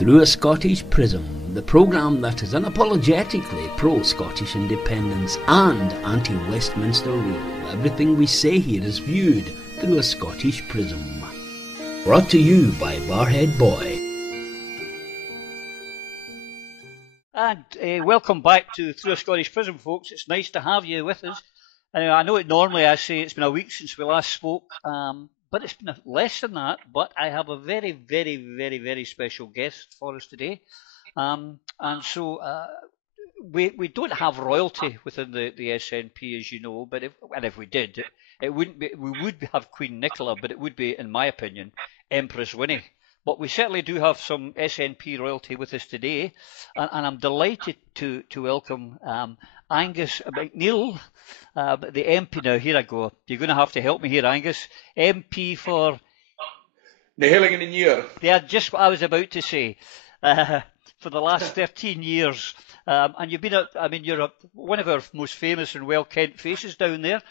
Through a Scottish Prism, the programme that is unapologetically pro-Scottish independence and anti-Westminster rule. Everything we say here is viewed through a Scottish Prism. Brought to you by Barhead Boy. And welcome back to Through a Scottish Prism, folks. It's nice to have you with us. I know normally I say it's been a week since we last spoke, but it's been less than that. But I have a very, very, very, very special guest for us today. And so we don't have royalty within the SNP, as you know, but if we did, it wouldn't be. We would have Queen Nicola, but it would be, in my opinion, Empress Winnie. But we certainly do have some SNP royalty with us today, and I'm delighted to welcome Angus Macneil, the MP. Now, here I go. You're going to have to help me here, Angus. MP for... The Hilling in year. Yeah, just what I was about to say. For the last 13 years. And you've been, you're one of our most famous and well-kent faces down there.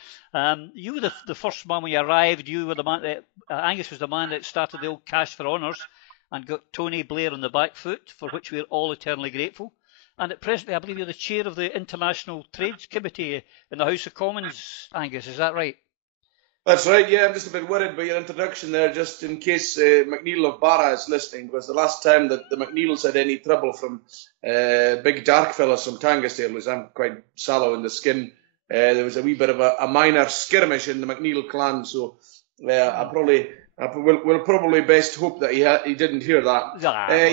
You were the first man when you arrived. You were the man that, Angus was the man that started the old Cash for Honours and got Tony Blair on the back foot, for which we're all eternally grateful. And at present, I believe you're the chair of the International Trades Committee in the House of Commons, Angus. Is that right? That's right, yeah. I'm just a bit worried by your introduction there, just in case Macneil of Barra is listening, because the last time that the Macneils had any trouble from big dark fellas from Tangasdale, was I'm quite sallow in the skin, there was a wee bit of a minor skirmish in the Macneil clan, so we'll probably best hope that he didn't hear that.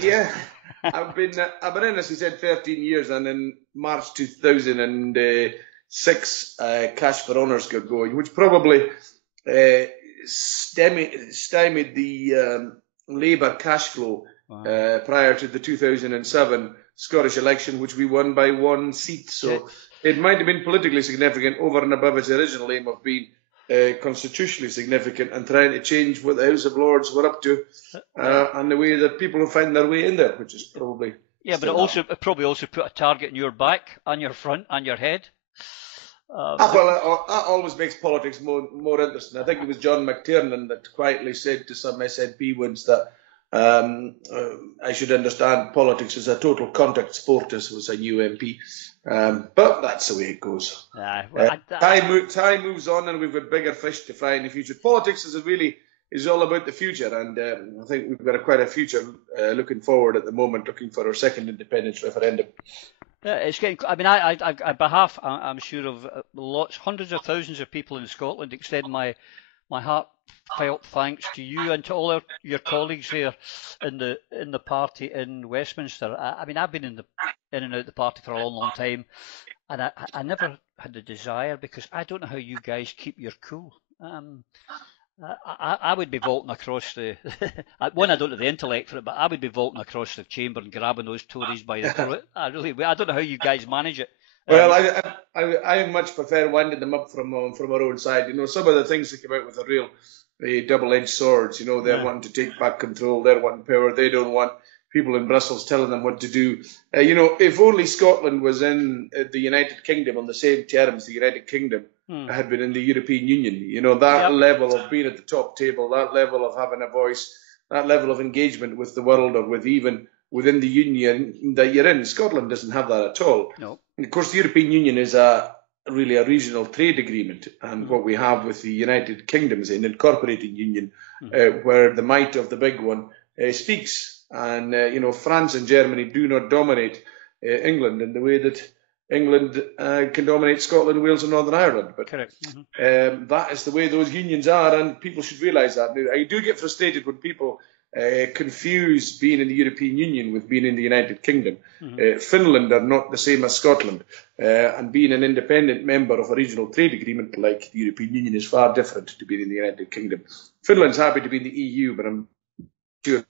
Yeah, I've been in, as he said, 13 years, and in March 2006, Cash for Honours got going, which probably stymied the Labour cash flow prior to the 2007 Scottish election, which we won by one seat. So it might have been politically significant over and above its original aim of being constitutionally significant and trying to change what the House of Lords were up to and the way that people find their way in there, which is probably... Yeah, but it probably also put a target in your back, on your front, on your head. That always makes politics more interesting. I think it was John McTiernan that quietly said to some SNP once that I should understand politics as a total contact sport, as was a new MP. But that's the way it goes. Time moves on, and we've got bigger fish to fry in the future. Politics is all about the future, and I think we've got quite a future looking forward at the moment, looking for our second independence referendum. It's getting. I'm sure of hundreds of thousands of people in Scotland, extend my heartfelt thanks to you and to all your colleagues here in the party in Westminster. I've been in and out the party for a long, long time, and I never had the desire, because I don't know how you guys keep your cool. I would be vaulting across the one. I don't have the intellect for it, but I would be vaulting across the chamber and grabbing those Tories by the throat. I don't know how you guys manage it. Well, I much prefer winding them up from our own side. You know, some of the things that come out with are real double-edged swords. You know, they're wanting to take back control. They're wanting power. They don't want people in Brussels telling them what to do. If only Scotland was in the United Kingdom on the same terms the United Kingdom had been in the European Union, that level of being at the top table, that level of having a voice, that level of engagement with the world, or with even within the union that you're in. Scotland doesn't have that at all. No. And of course, the European Union is really a regional trade agreement, and what we have with the United Kingdom is an incorporating union where the might of the big one speaks. And, France and Germany do not dominate England in the way that England can dominate Scotland, Wales and Northern Ireland. But correct. That is the way those unions are, and people should realise that. Now, I do get frustrated when people confuse being in the European Union with being in the United Kingdom. Finland are not the same as Scotland, and being an independent member of a regional trade agreement like the European Union is far different to being in the United Kingdom. Finland's happy to be in the EU, but I'm sure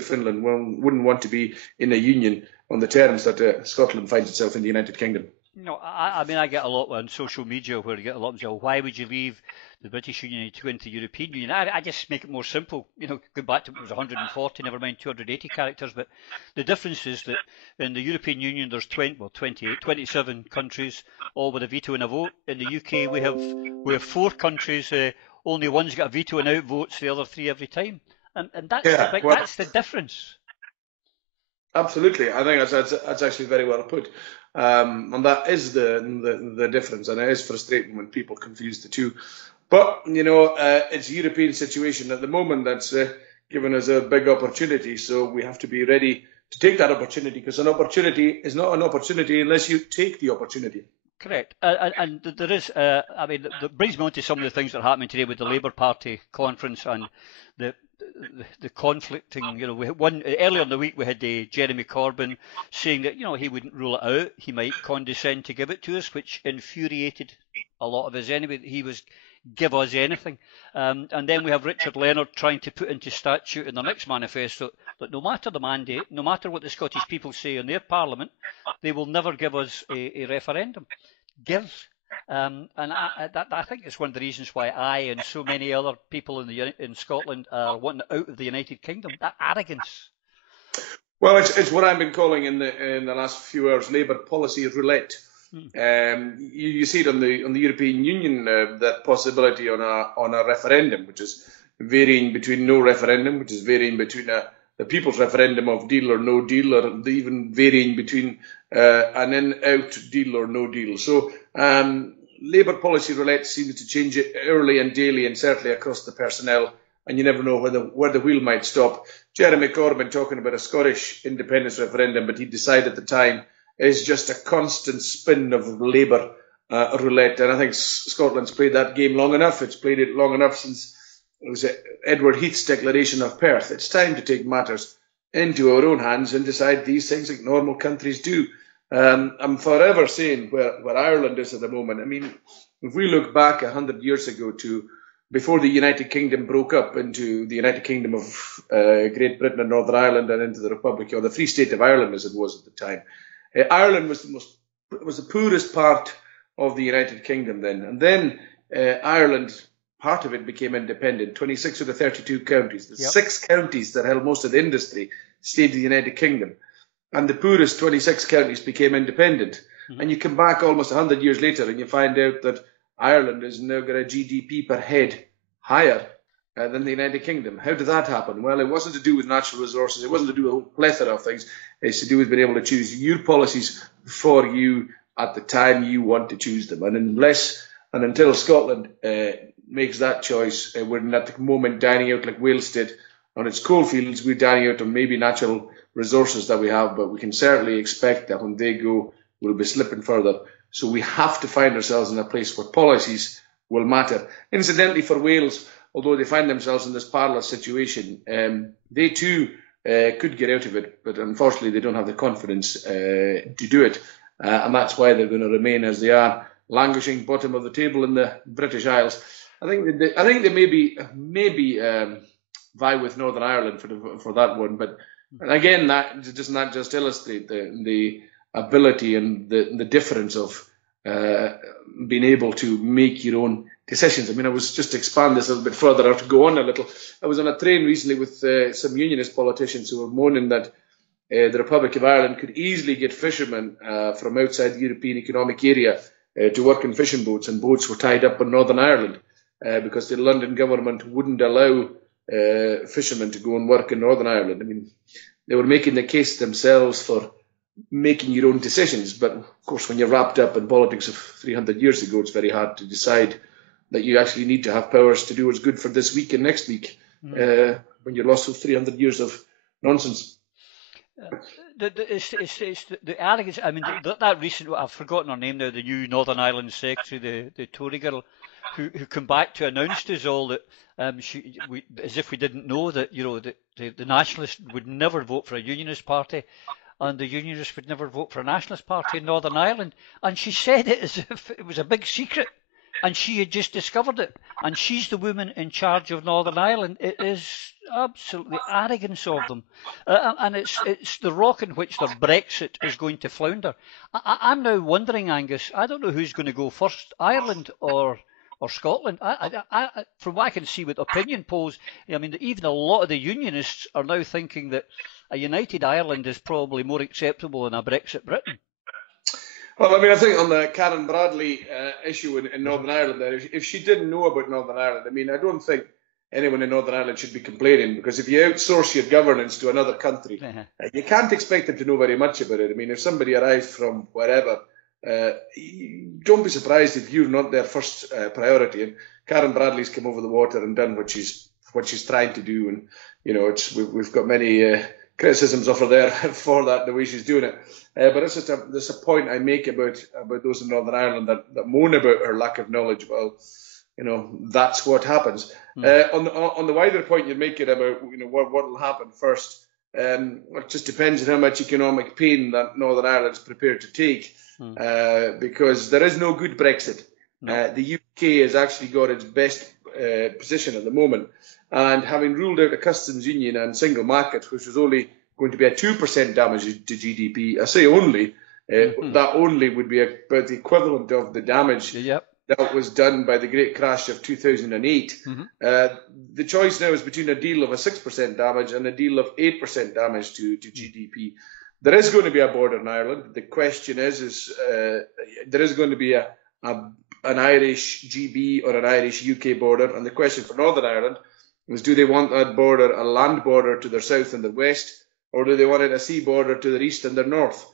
Finland wouldn't want to be in a union on the terms that Scotland finds itself in the United Kingdom. No, I get a lot on social media where you get a lot of, why would you leave the British Union to go into the European Union? I just make it more simple. Go back to, it was 140, never mind 280 characters. But the difference is that in the European Union there's 27 countries, all with a veto and a vote. In the UK we have 4 countries, only one's got a veto and outvotes the other 3 every time. And that's, that's the difference. Absolutely. I think that's actually very well put. And that is the difference, and it is frustrating when people confuse the two. But, it's a European situation at the moment that's given us a big opportunity, so we have to be ready to take that opportunity, because an opportunity is not an opportunity unless you take the opportunity. Correct. And there is, I mean, that brings me on to some of the things that are happening today with the Labour Party conference and the the conflicting, we had one earlier in the week. We had Jeremy Corbyn saying that he wouldn't rule it out. He might condescend to give it to us, which infuriated a lot of us anyway. He was give us anything. And then we have Richard Leonard trying to put into statute in the next manifesto that no matter the mandate, no matter what the Scottish people say in their parliament, they will never give us a referendum. Give. And I think it's one of the reasons why I and so many other people in Scotland are wanting out of the United Kingdom. That arrogance. Well, it's what I've been calling in the last few hours Labour policy roulette. You see it on the European Union, that possibility on a referendum, which is varying between no referendum, which is varying between the people's referendum of deal or no deal, or even varying between an in-out deal or no deal. So Labour policy roulette seems to change it early and daily, and certainly across the personnel, and you never know where the wheel might stop. Jeremy Corbyn talking about a Scottish independence referendum, but he decided at the time, is just a constant spin of Labour roulette. And I think Scotland's played that game long enough. It's played it long enough since it was Edward Heath's declaration of Perth. It's time to take matters into our own hands and decide these things like normal countries do. I'm forever saying where Ireland is at the moment. I mean, if we look back 100 years ago to before the United Kingdom broke up into the United Kingdom of Great Britain and Northern Ireland and into the Republic, or the Free State of Ireland as it was at the time, Ireland was the poorest part of the United Kingdom then. And then Ireland, part of it became independent. 26 of the 32 counties, the 6 counties that held most of the industry, stayed in the United Kingdom. And the poorest 26 counties became independent. Mm-hmm. And you come back almost 100 years later and you find out that Ireland has now got a GDP per head higher than the United Kingdom. How did that happen? Well, it wasn't to do with natural resources. It wasn't to do with a whole plethora of things. It's to do with being able to choose your policies for you at the time you want to choose them. And unless and until Scotland makes that choice, we're at the moment dining out like Wales did on its coalfields. We're dining out on maybe natural resources that we have, but we can certainly expect that when they go, we'll be slipping further. So we have to find ourselves in a place where policies will matter. Incidentally, for Wales, although they find themselves in this parlous situation, they too could get out of it, but unfortunately they don't have the confidence to do it, and that's why they're going to remain as they are, languishing bottom of the table in the British Isles. I think they maybe vie with Northern Ireland for that one, but again, that does not just illustrate the ability and the difference of being able to make your own decisions. I mean, I was just to expand this a little bit further, or to go on a little. I was on a train recently with some unionist politicians who were moaning that the Republic of Ireland could easily get fishermen from outside the European Economic Area to work in fishing boats, and boats were tied up in Northern Ireland because the London government wouldn't allow fishermen to go and work in Northern Ireland. I mean, they were making the case themselves for making your own decisions, but of course when you're wrapped up in politics of 300 years ago, it's very hard to decide that you actually need to have powers to do what's good for this week and next week when you're lost with 300 years of nonsense. It's the arrogance. I mean, that recent, I've forgotten her name now, the new Northern Ireland secretary, the Tory girl, who come back to announce to us all that as if we didn't know that the nationalists would never vote for a unionist party, and the unionists would never vote for a nationalist party in Northern Ireland, and she said it as if it was a big secret. And she had just discovered it, and she's the woman in charge of Northern Ireland. It is absolutely arrogance of them, and it's the rock in which their Brexit is going to flounder. I'm now wondering, Angus, I don't know who's going to go first, Ireland or Scotland. From what I can see with opinion polls, I mean, even a lot of the unionists are now thinking that a united Ireland is probably more acceptable than a Brexit Britain. Well, I mean, I think on the Karen Bradley issue in Northern Ireland, if she didn't know about Northern Ireland, I mean, I don't think anyone in Northern Ireland should be complaining, because if you outsource your governance to another country, you can't expect them to know very much about it. I mean, if somebody arrives from wherever, don't be surprised if you're not their first priority. And Karen Bradley's come over the water and done what she's trying to do, and we've got many criticisms of her there for that, the way she's doing it. But it's just there's a point I make about those in Northern Ireland that moan about her lack of knowledge. Well, that's what happens. On the wider point you're making about what will happen first, it just depends on how much economic pain that Northern Ireland's prepared to take, because there is no good Brexit. No. The UK has actually got its best position at the moment, and having ruled out a customs union and single market, which was only going to be a 2% damage to GDP, I say only, that only would be about the equivalent of the damage that was done by the great crash of 2008. The choice now is between a deal of a 6% damage and a deal of 8% damage to GDP. There is going to be a border in Ireland. The question is there is going to be an Irish GB or an Irish UK border, and the question for Northern Ireland is, do they want that border a land border to their south and their west, or do they want it a sea border to their east and their north?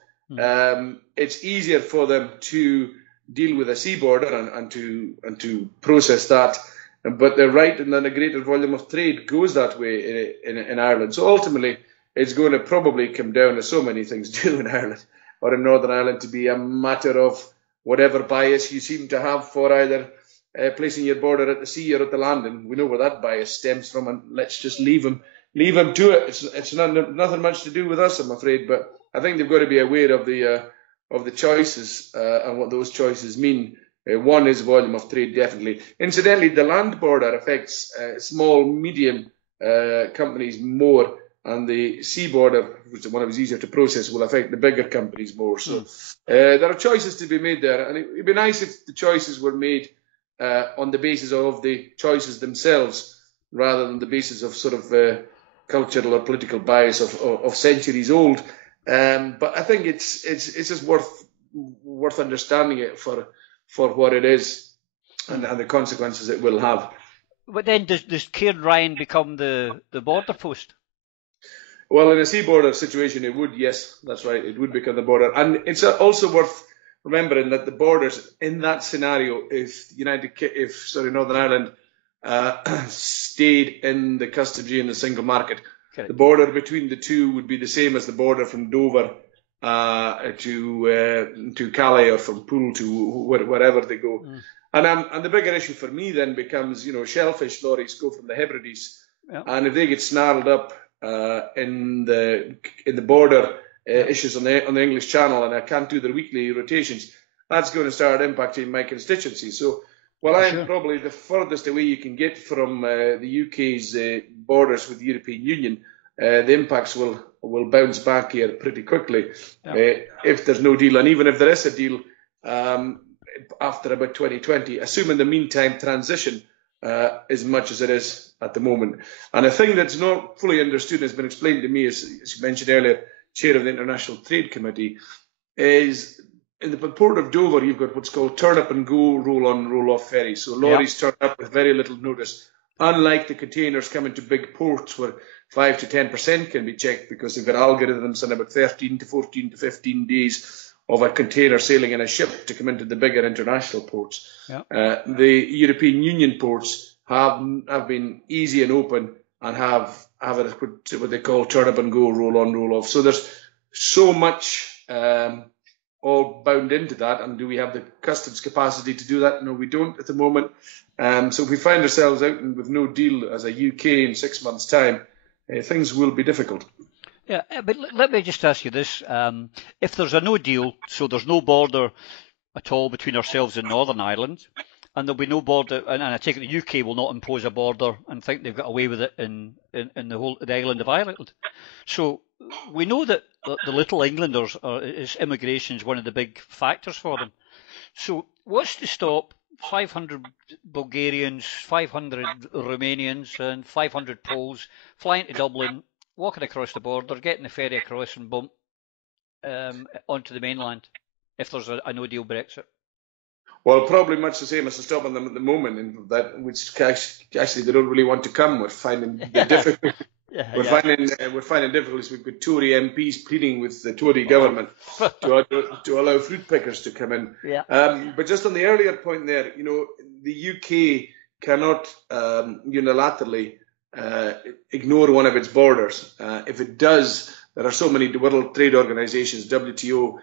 It's easier for them to deal with a sea border and to process that, but they're right, and then a greater volume of trade goes that way in Ireland. So ultimately, it's going to probably come down, as so many things do in Ireland or in Northern Ireland, to be a matter of whatever bias you seem to have for either placing your border at the sea or at the land, and we know where that bias stems from, and let's just leave them to it. It's nothing much to do with us, I'm afraid, but I think they've got to be aware of the choices and what those choices mean. One is volume of trade, definitely. Incidentally, the land border affects small, medium companies more, and the sea border, which is one of easier to process, will affect the bigger companies more. So there are choices to be made there, and it'd be nice if the choices were made on the basis of the choices themselves, rather than the basis of sort of cultural or political bias of centuries old. But I think it's just worth understanding it for what it is and the consequences it will have. But then does Cairn Ryan become the border post? Well, in a sea border situation, it would, yes, that's right, it would become the border. And it's also worth remembering that the borders in that scenario, if Northern Ireland stayed in the customs union, the single market, the border between the two would be the same as the border from Dover to Calais, or from Poole to wherever they go. And the bigger issue for me then becomes, shellfish lorries go from the Hebrides, and if they get snarled up in the border issues on the English Channel, and I can't do their weekly rotations, that's going to start impacting my constituency. So while I'm probably the furthest away you can get from the UK's borders with the European Union, the impacts will bounce back here pretty quickly if there's no deal. And even if there is a deal after about 2020, assuming the meantime transition as much as it is at the moment. And a thing that's not fully understood has been explained to me, as you mentioned earlier, Chair of the International Trade Committee, is in the port of Dover, you've got what's called turn up and go, roll on, roll off ferries. So lorries turn up with very little notice, unlike the containers coming to big ports where 5 to 10% can be checked, because they've got algorithms and about 13 to 14 to 15 days of a container sailing in a ship to come into the bigger international ports. The European Union ports have been easy and open and have what they call turn up and go, roll on, roll off. So there's so much all bound into that. And do we have the customs capacity to do that? No, we don't at the moment. So if we find ourselves out with no deal as a UK in 6 months' time, things will be difficult. Yeah, but let me just ask you this. If there's a no deal, so there's no border at all between ourselves and Northern Ireland, and there'll be no border, and I take it the UK will not impose a border and think they've got away with it in the island of Ireland. So we know that the little Englanders, immigration is one of the big factors for them. So what's to stop 500 Bulgarians, 500 Romanians and 500 Poles flying to Dublin, walking across the border, getting the ferry across and bump onto the mainland if there's a no-deal Brexit? Well, probably much the same as to stopping them at the moment, and that which actually they don't really want to come. We're finding the difficult. We're finding difficulties. We've got Tory MPs pleading with the Tory government to allow fruit pickers to come in. Yeah. But just on the earlier point there, the UK cannot unilaterally ignore one of its borders. If it does, there are so many World Trade Organizations, WTO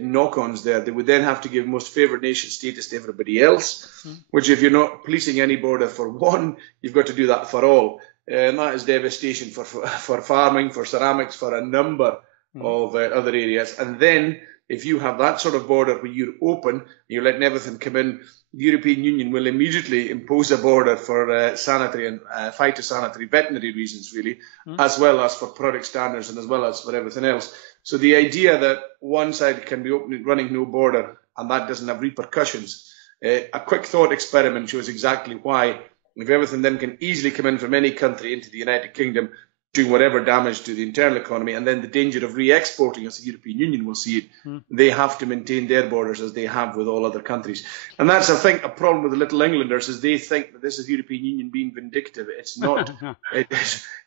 knock-ons there. They would then have to give most favoured nation status to everybody else, which if you're not policing any border for one, you've got to do that for all. And that is devastation for farming, for ceramics, for a number of other areas. And then if you have that sort of border where you're open, you're letting everything come in, the European Union will immediately impose a border for sanitary and phytosanitary veterinary reasons, really, as well as for product standards and as well as for everything else. So the idea that one side can be open, running no border, and that doesn't have repercussions, a quick thought experiment shows exactly why. If everything then can easily come in from any country into the United Kingdom, doing whatever damage to the internal economy, and then the danger of re-exporting, as the European Union will see it, they have to maintain their borders as they have with all other countries. And that's, I think, a problem with the little Englanders, is they think that this is the European Union being vindictive. It's not. It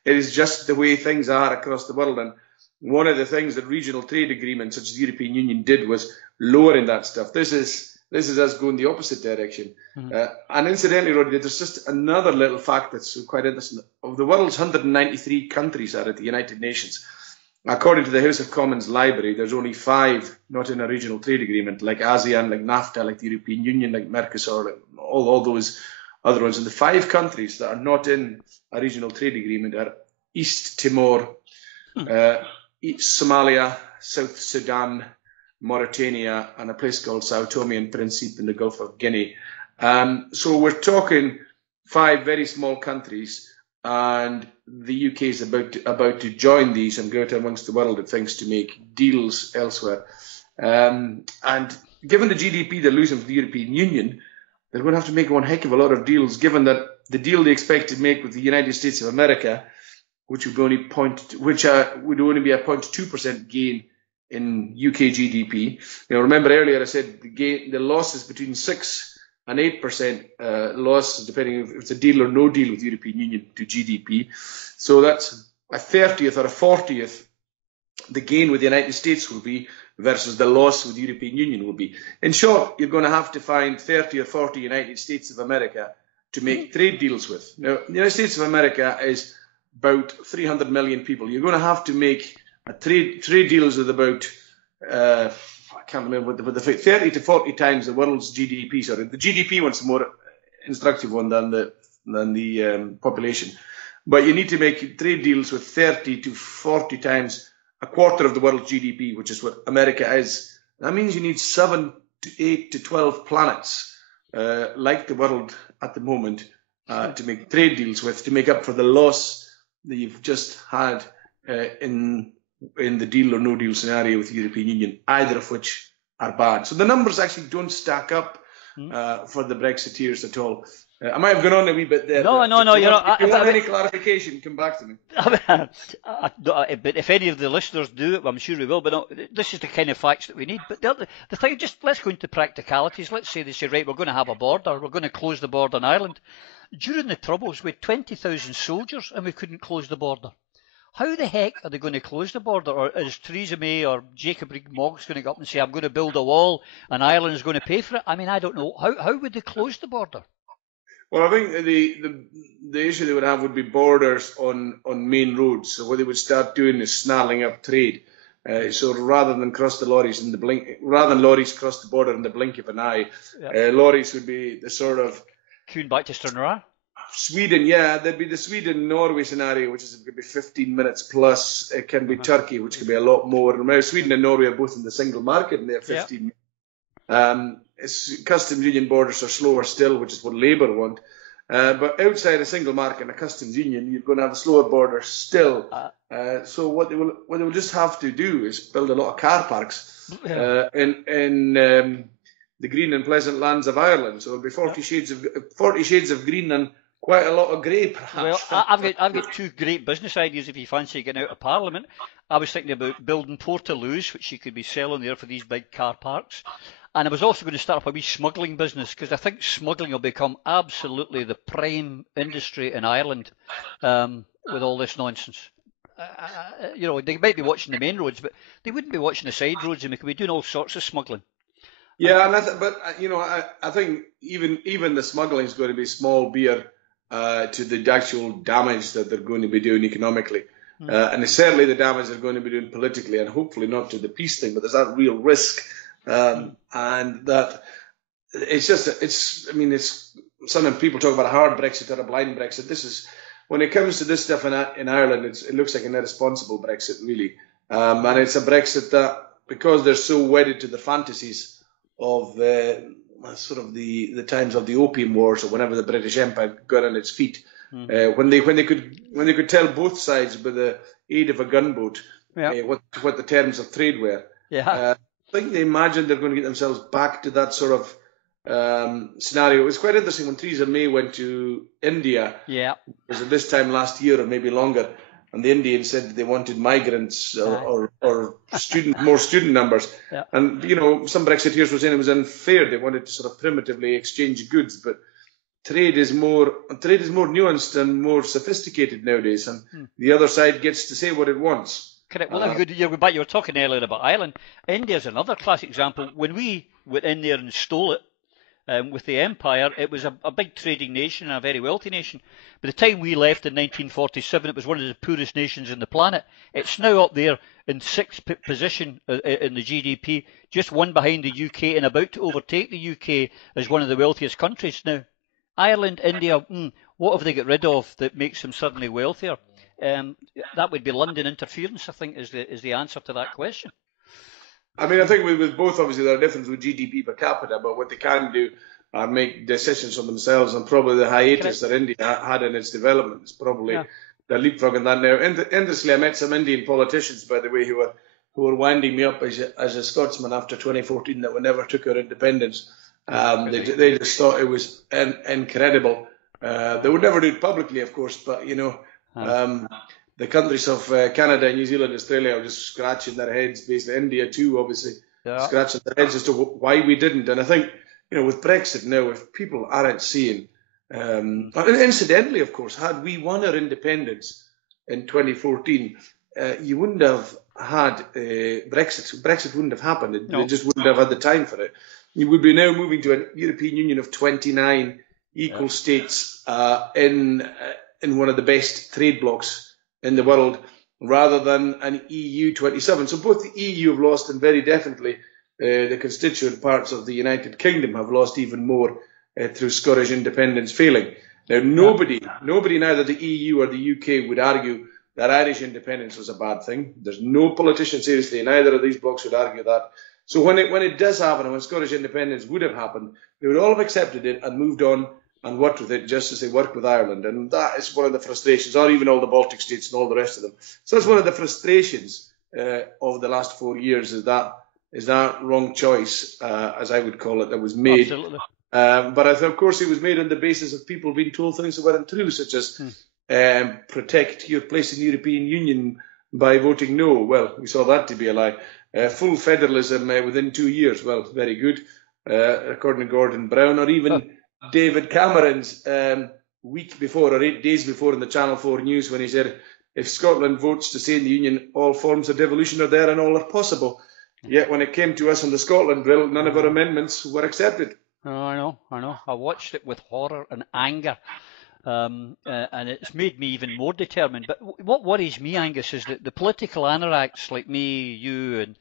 is just the way things are across the world. And one of the things that regional trade agreements, such as the European Union, did was lowering that stuff. This is us going the opposite direction. And incidentally, Roddy, there's just another little fact that's quite interesting. Of the world's 193 countries are at the United Nations. According to the House of Commons Library, there's only 5 not in a regional trade agreement, like ASEAN, like NAFTA, like the European Union, like Mercosur, like all those other ones. And the 5 countries that are not in a regional trade agreement are East Timor, Somalia, South Sudan, Mauritania, and a place called Sao Tome and Principe in the Gulf of Guinea. So we're talking 5 very small countries, and the UK is about to join these and go out amongst the world, it thinks, to make deals elsewhere. And given the GDP they're losing from the European Union, they're going to have to make one heck of a lot of deals, given that the deal they expect to make with the United States of America, which would only be a 0.2% gain in UK GDP. Remember earlier I said the loss is between 6 and 8% loss, depending if it's a deal or no deal with the European Union to GDP. So that's a 30th or a 40th the gain with the United States will be versus the loss with the European Union will be. In short, you're going to have to find 30 or 40 United States of America to make trade deals with. Now, the United States of America is about 300 million people. You're going to have to make trade deals with about, I can't remember what the 30 to 40 times the world's GDP. Sorry, the GDP one's a more instructive one than the population. But you need to make trade deals with 30 to 40 times a quarter of the world's GDP, which is what America is. That means you need 7 to 8 to 12 planets like the world at the moment to make trade deals with, to make up for the loss that you've just had in the deal or no deal scenario with the European Union, either of which are bad. So the numbers actually don't stack up for the Brexiteers at all. I might have gone on a wee bit there. No. If you want any clarification, come back to me. But if any of the listeners do it, I'm sure we will. But no, this is the kind of facts that we need. But the thing, just let's go into practicalities. Let's say they say, right, we're going to have a border. We're going to close the border on Ireland. During the Troubles, we had 20,000 soldiers and we couldn't close the border. How the heck are they going to close the border? Or is Theresa May or Jacob Rees-Mogg going to go up and say, I'm going to build a wall and Ireland is going to pay for it? I mean, I don't know. How would they close the border? Well, I think the issue they would have would be borders on main roads. So what they would start doing is snarling up trade. So rather than cross the lorries in the blink, rather than lorries cross the border in the blink of an eye, lorries would be the sort of queuing back to Stranraer. Sweden, yeah, there'd be the Sweden-Norway scenario, which is could be 15 minutes plus. It can be Turkey, which could be a lot more. Remember, Sweden and Norway are both in the single market, and they're 15 minutes. Customs union borders are slower still, which is what Labour want. But outside a single market and a customs union, you're going to have a slower border still. So what they will just have to do is build a lot of car parks in the green and pleasant lands of Ireland. So it'll be 40 shades of green and quite a lot of grey, perhaps. Well, I've got 2 great business ideas if you fancy getting out of Parliament. I was thinking about building Portaloos, which you could be selling there for these big car parks. And I was also going to start up a wee smuggling business, because I think smuggling will become absolutely the prime industry in Ireland with all this nonsense. They might be watching the main roads, but they wouldn't be watching the side roads, and we could be doing all sorts of smuggling. Yeah, but I think even the smuggling is going to be small beer to the actual damage that they're going to be doing economically, and certainly the damage they're going to be doing politically, and hopefully not to the peace thing. But there's that real risk, and that it's sometimes people talk about a hard Brexit or a blind Brexit. This is, when it comes to this stuff in Ireland, it looks like an irresponsible Brexit, really, and it's a Brexit that, because they're so wedded to the fantasies of sort of the times of the Opium Wars, or whenever the British Empire got on its feet, when they could tell both sides by the aid of a gunboat what the terms of trade were. I think they imagined they're going to get themselves back to that sort of scenario. It was quite interesting when Theresa May went to India. Was it this time last year or maybe longer? And the Indians said they wanted migrants or more student numbers. And, some Brexiteers were saying it was unfair. They wanted to sort of primitively exchange goods. But trade is more nuanced and more sophisticated nowadays. And the other side gets to say what it wants. Correct. Well, you were talking earlier about Ireland. India's another classic example. When we went in there and stole it, with the empire, it was a big trading nation and a very wealthy nation. By the time we left in 1947, it was one of the poorest nations on the planet. It's now up there in sixth position in the GDP, just one behind the UK, and about to overtake the UK as one of the wealthiest countries now. Ireland, India, what have they got rid of that makes them suddenly wealthier? That would be London interference, I think, is the answer to that question. I mean, I think with both, obviously, there are differences with GDP per capita, but what they can do are make decisions for themselves, and probably the hiatus that India had in its development is probably they're leapfrogging that now. Interestingly, I met some Indian politicians, by the way, who were winding me up as a Scotsman after 2014 that we never took our independence. They just thought it was incredible. They would never do it publicly, of course, but, the countries of Canada, New Zealand, Australia are just scratching their heads, basically India too, obviously, scratching their heads as to why we didn't. And I think, with Brexit now, if people aren't seeing, and incidentally, of course, had we won our independence in 2014, you wouldn't have had Brexit. Brexit wouldn't have happened. They just wouldn't have had the time for it. You would be now moving to a European Union of 29 equal states in one of the best trade blocs in the world, rather than an EU 27. So both the EU have lost, and very definitely the constituent parts of the United Kingdom have lost even more through Scottish independence failing. Now, nobody, neither the EU or the UK, would argue that Irish independence was a bad thing. There's no politician, seriously, in either of these blocs would argue that. So when it does happen, and when Scottish independence would have happened, they would all have accepted it and moved on and worked with it just as they worked with Ireland. And that is one of the frustrations, or even all the Baltic states and all the rest of them. So that's one of the frustrations of the last 4 years, is that wrong choice, as I would call it, that was made. Absolutely. But of course, it was made on the basis of people being told things that weren't true, such as protect your place in the European Union by voting no. Well, we saw that to be a lie. Full federalism within 2 years. Well, very good, according to Gordon Brown, or even David Cameron's week before, or 8 days before, in the Channel 4 News, when he said, if Scotland votes to stay in the Union, all forms of devolution are there and all are possible. Yet when it came to us on the Scotland bill, none of our amendments were accepted. Oh, I know. I watched it with horror and anger, and it's made me even more determined. But what worries me, Angus, is that the political anoraks like me, you, and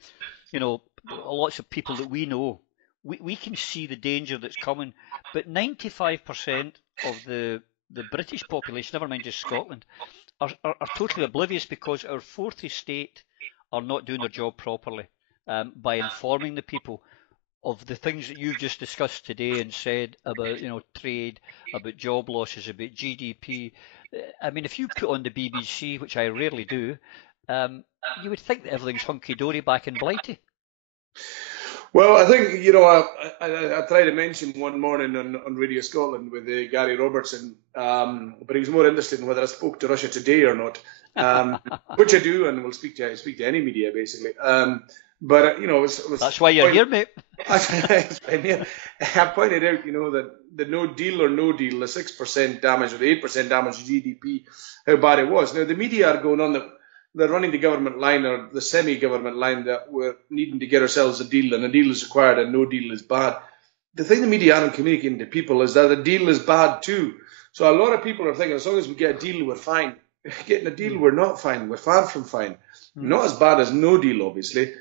lots of people that we know, we can see the danger that's coming, but 95% of the British population, never mind just Scotland, are totally oblivious, because our fourth estate are not doing their job properly by informing the people of the things that you've just discussed today and said about trade, about job losses, about GDP. I mean, if you put on the BBC, which I rarely do, you would think that everything's hunky-dory back in Blighty. Well, I think, I tried to mention one morning on Radio Scotland with Gary Robertson, but he was more interested in whether I spoke to Russia Today or not, which I do, and will speak to any media, basically. But That's why you're here, mate. I pointed out, that the no deal or no deal, the 6% damage or the 8% damage to GDP, how bad it was. Now the media are going on that they're running the government line or the semi-government line that we're needing to get ourselves a deal, and a deal is required and no deal is bad. The thing the media aren't communicating to people is that a deal is bad too. So a lot of people are thinking as long as we get a deal, we're fine. Getting a deal, we're not fine. We're far from fine. Not as bad as no deal, obviously,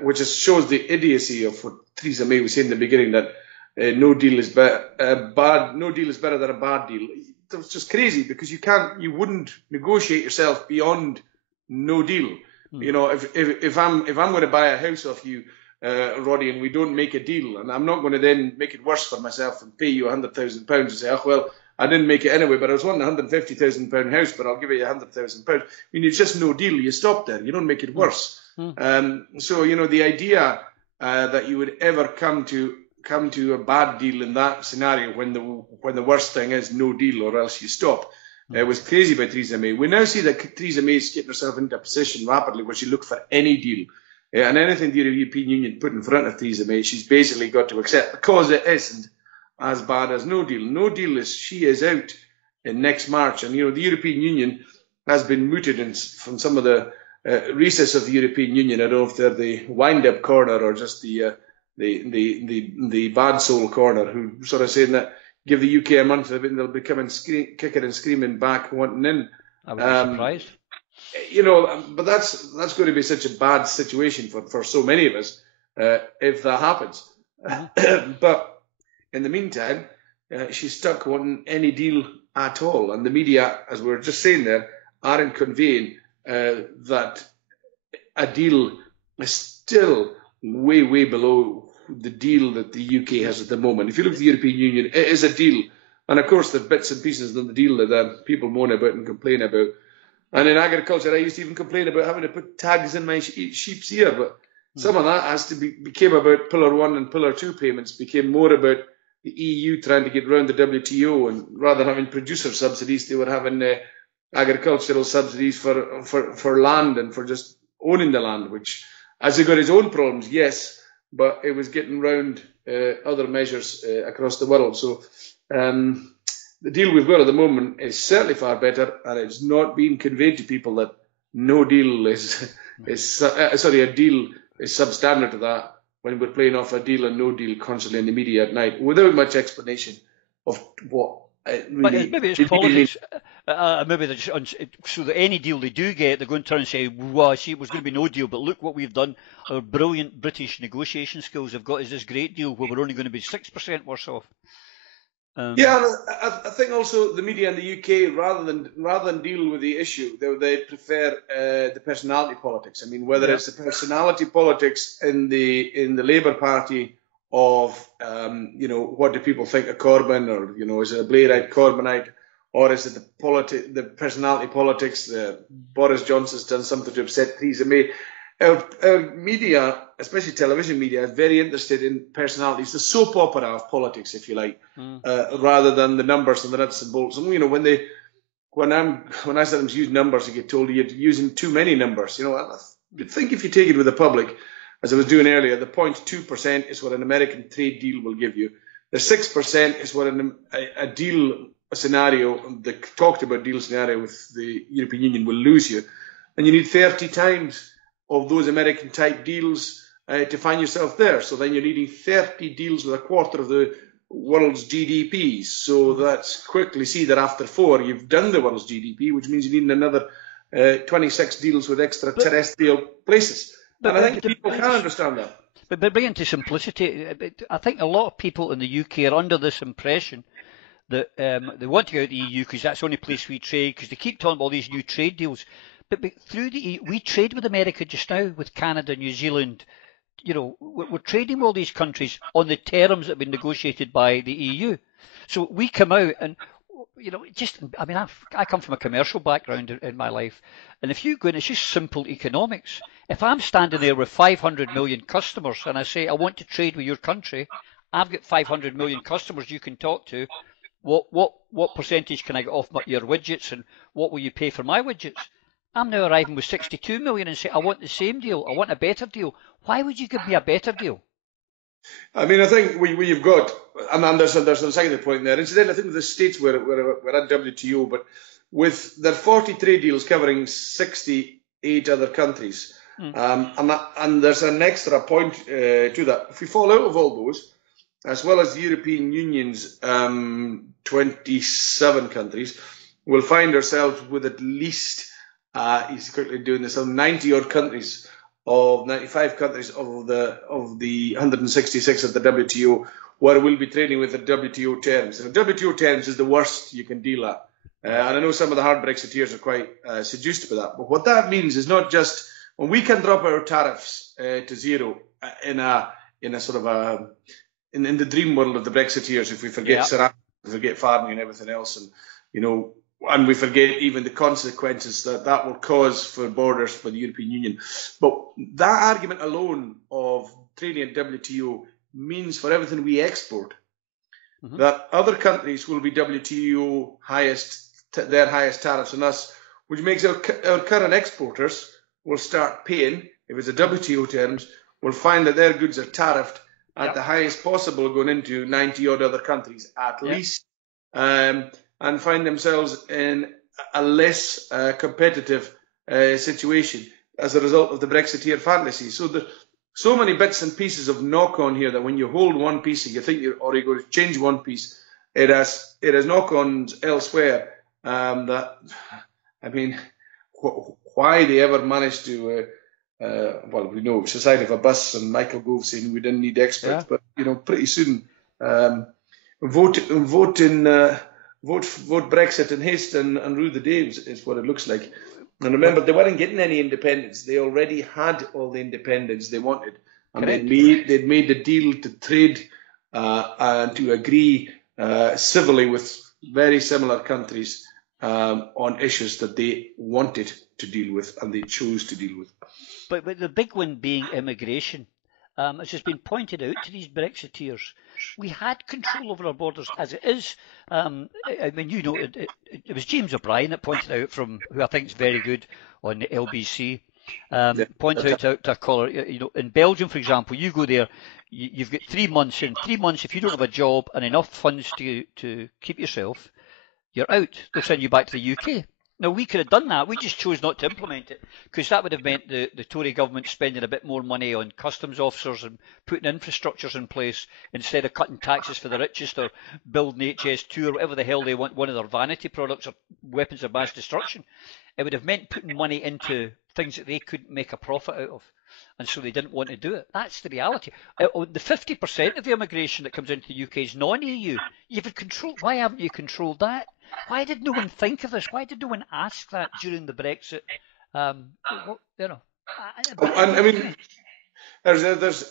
which shows the idiocy of what Theresa May was saying in the beginning, that no deal is bad. No deal is better than a bad deal. That's just crazy, because you wouldn't negotiate yourself beyond no deal. If I'm going to buy a house off you, Roddy, and we don't make a deal, and I'm not going to then make it worse for myself and pay you £100,000 and say, oh well, I didn't make it anyway, but I was wanting a £150,000 house, but I'll give you £100,000. I mean, it's just no deal. You stop there. You don't make it worse. So the idea that you would ever come to a bad deal in that scenario when the worst thing is no deal or else you stop, was crazy by Theresa May. We now see that Theresa May is getting herself into a position rapidly where she look for any deal. And anything the European Union put in front of Theresa May, she's basically got to accept, because it isn't as bad as no deal. No deal is she is out in next March. And, the European Union has been mooted from some of the recess of the European Union. I don't know if they're the wind-up corner or just the bad soul corner, who sort of saying that give the UK a month of it and they'll be coming kicking and screaming back, wanting in. I would be surprised. But that's going to be such a bad situation for so many of us if that happens. But in the meantime, she's stuck wanting any deal at all. And the media, as we were just saying there, aren't conveying that a deal is still way, way below the deal that the UK has at the moment. If you look at the European Union, it is a deal. And of course, there are bits and pieces of the deal that people moan about and complain about. And in agriculture, I used to even complain about having to put tags in my sheep's ear. But some of that became about Pillar 1 and Pillar 2 payments, became more about the EU trying to get around the WTO, and rather than having producer subsidies, they were having agricultural subsidies for land and for just owning the land, which has got its own problems, yes, but it was getting around other measures across the world. So the deal we've got at the moment is certainly far better, and it's not being conveyed to people that no deal a deal is substandard to that, when we're playing off a deal and no deal constantly in the media at night without much explanation of what really. But maybe it's politics. Maybe they're just so that any deal they do get, they're going to turn and say, "Well, see, it was going to be no deal, but look what we've done. Our brilliant British negotiation skills have got us this great deal where we're only going to be 6% worse off." Yeah, and I think also the media in the UK, rather than deal with the issue, they prefer the personality politics. I mean, whether it's the personality politics in the Labour Party of what do people think of Corbyn, or is it a Blairite Corbynite, or is it the personality politics? Boris Johnson's done something to upset Theresa May. Our media, especially television media, is very interested in personalities, the soap opera of politics, if you like, rather than the numbers and the nuts and bolts. And when I sometimes use numbers, I get told you're using too many numbers. I think if you take it with the public, as I was doing earlier, the 0.2% is what an American trade deal will give you. The 6% is what a scenario, the talked about deal scenario with the European Union will lose you, and you need 30 times of those American type deals to find yourself there. So then you're needing 30 deals with a quarter of the world's GDP. So that's quickly see that after 4, you've done the world's GDP, which means you need another 26 deals with extraterrestrial places. And I think people can understand that. But bring it to simplicity, I think a lot of people in the UK are under this impression that they want to go out of the EU because that's the only place we trade, because they keep talking about all these new trade deals. But through the EU, we trade with America just now, with Canada, New Zealand. We're trading with all these countries on the terms that have been negotiated by the EU. So we come out and, I come from a commercial background in my life. And if you go in, it's just simple economics. If I'm standing there with 500 million customers and I say, I want to trade with your country, I've got 500 million customers you can talk to. What percentage can I get off your widgets, and what will you pay for my widgets? I'm now arriving with 62 million and say, I want the same deal. I want a better deal. Why would you give me a better deal? I mean, I think we've got, and there's a second point there. Incidentally, I think the States we're at WTO, but with their 40 trade deals covering 68 other countries, and there's an extra point to that. If we fall out of all those, as well as the European Union's 27 countries, we'll find ourselves with at least, he's quickly doing this, 90 odd countries of 95 countries of the 166 at the WTO, where we'll be trading with the WTO terms. And the WTO terms is the worst you can deal at. And I know some of the hard Brexiteers are quite seduced by that. But what that means is not just when we can drop our tariffs to zero in a sort of in the dream world of the Brexiteers, if we forget ceramics, we forget farming and everything else, and and we forget even the consequences that will cause for borders for the European Union. But that argument alone of trading at WTO means for everything we export, that other countries will be WTO their highest tariffs on us, which makes our current exporters will start paying, if it's a WTO terms, will find that their goods are tariffed at the highest possible going into 90 odd other countries at least. And find themselves in a less competitive situation as a result of the Brexiteer fantasy. So so many bits and pieces of knock-on here that when you hold one piece, you think you're going to change one piece, it has knock-ons elsewhere. That, I mean, why they ever managed to, well, we know Society of a Bus and Michael Gove saying we didn't need experts, but pretty soon vote Brexit in haste and rue the day is what it looks like. And remember, they weren't getting any independence. They already had all the independence they wanted. And they'd made the deal to trade and to agree civilly with very similar countries on issues that they wanted to deal with and they chose to deal with. But the big one being immigration. As has been pointed out to these Brexiteers, we had control over our borders as it is. I mean, it was James O'Brien that pointed out, from who I think is very good on the LBC, pointed out to a caller, in Belgium, for example, you go there, you've got 3 months. In 3 months, if you don't have a job and enough funds to keep yourself, you're out. They'll send you back to the UK. Now, we could have done that. We just chose not to implement it because that would have meant the Tory government spending a bit more money on customs officers and putting infrastructures in place instead of cutting taxes for the richest or building HS2 or whatever the hell they want, one of their vanity products or weapons of mass destruction. It would have meant putting money into things that they couldn't make a profit out of. And so they didn't want to do it. That's the reality. The 50% of the immigration that comes into the UK is non-EU. You've controlled. Why haven't you controlled that? Why did no one think of this? Why did no one ask that during the Brexit? I mean, there's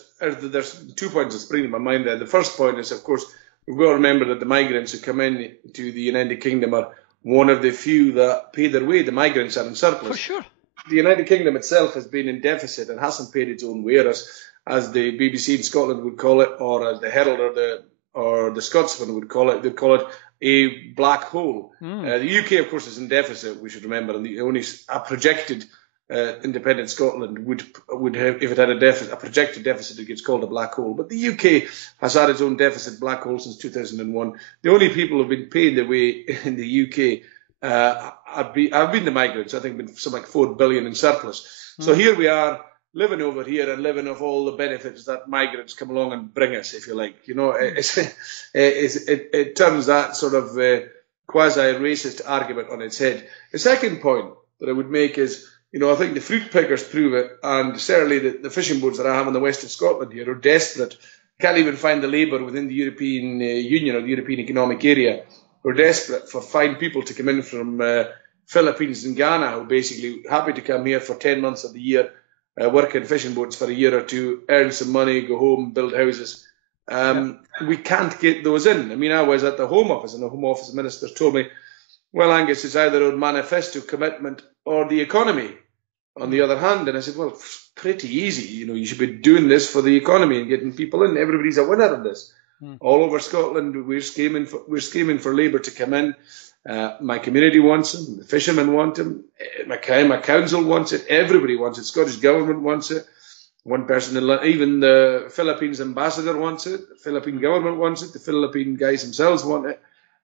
2 points that spring to my mind there. The first point is, of course, we've got to remember that the migrants who come in to the United Kingdom are one of the few that pay their way. The migrants are in surplus. For sure. The United Kingdom itself has been in deficit and hasn't paid its own way, as the BBC in Scotland would call it, or as the Herald or the Scotsman would call it. They'd call it a black hole. The UK, of course, is in deficit, we should remember, and the only projected independent Scotland would have, if it had a projected deficit, it gets called a black hole. But the UK has had its own deficit black hole since 2001. The only people who have been paying their way in the UK have been the migrants. I think been something like 4 billion in surplus. So here we are, living over here and living off all the benefits that migrants come along and bring us, if you like. It turns that sort of quasi-racist argument on its head. The second point that I would make is, I think the fruit pickers prove it, and certainly the fishing boats that I have in the west of Scotland here are desperate. Can't even find the labour within the European Union or the European Economic Area. We're desperate for fine people to come in from Philippines and Ghana, who are basically happy to come here for 10 months of the year, work in fishing boats for a year or two, earn some money, go home, build houses. We can't get those in. I mean, I was at the Home Office, and the Home Office minister told me, well, Angus, it's either a manifesto commitment or the economy, on the other hand. And I said, well, it's pretty easy. You should be doing this for the economy and getting people in. Everybody's a winner in this. All over Scotland, we're scheming for labour to come in. My community wants him. The fishermen want him. My council wants it. Everybody wants it. Scottish government wants it. One person in London, even the Philippines ambassador wants it. The Philippine government wants it. The Philippine guys themselves want it.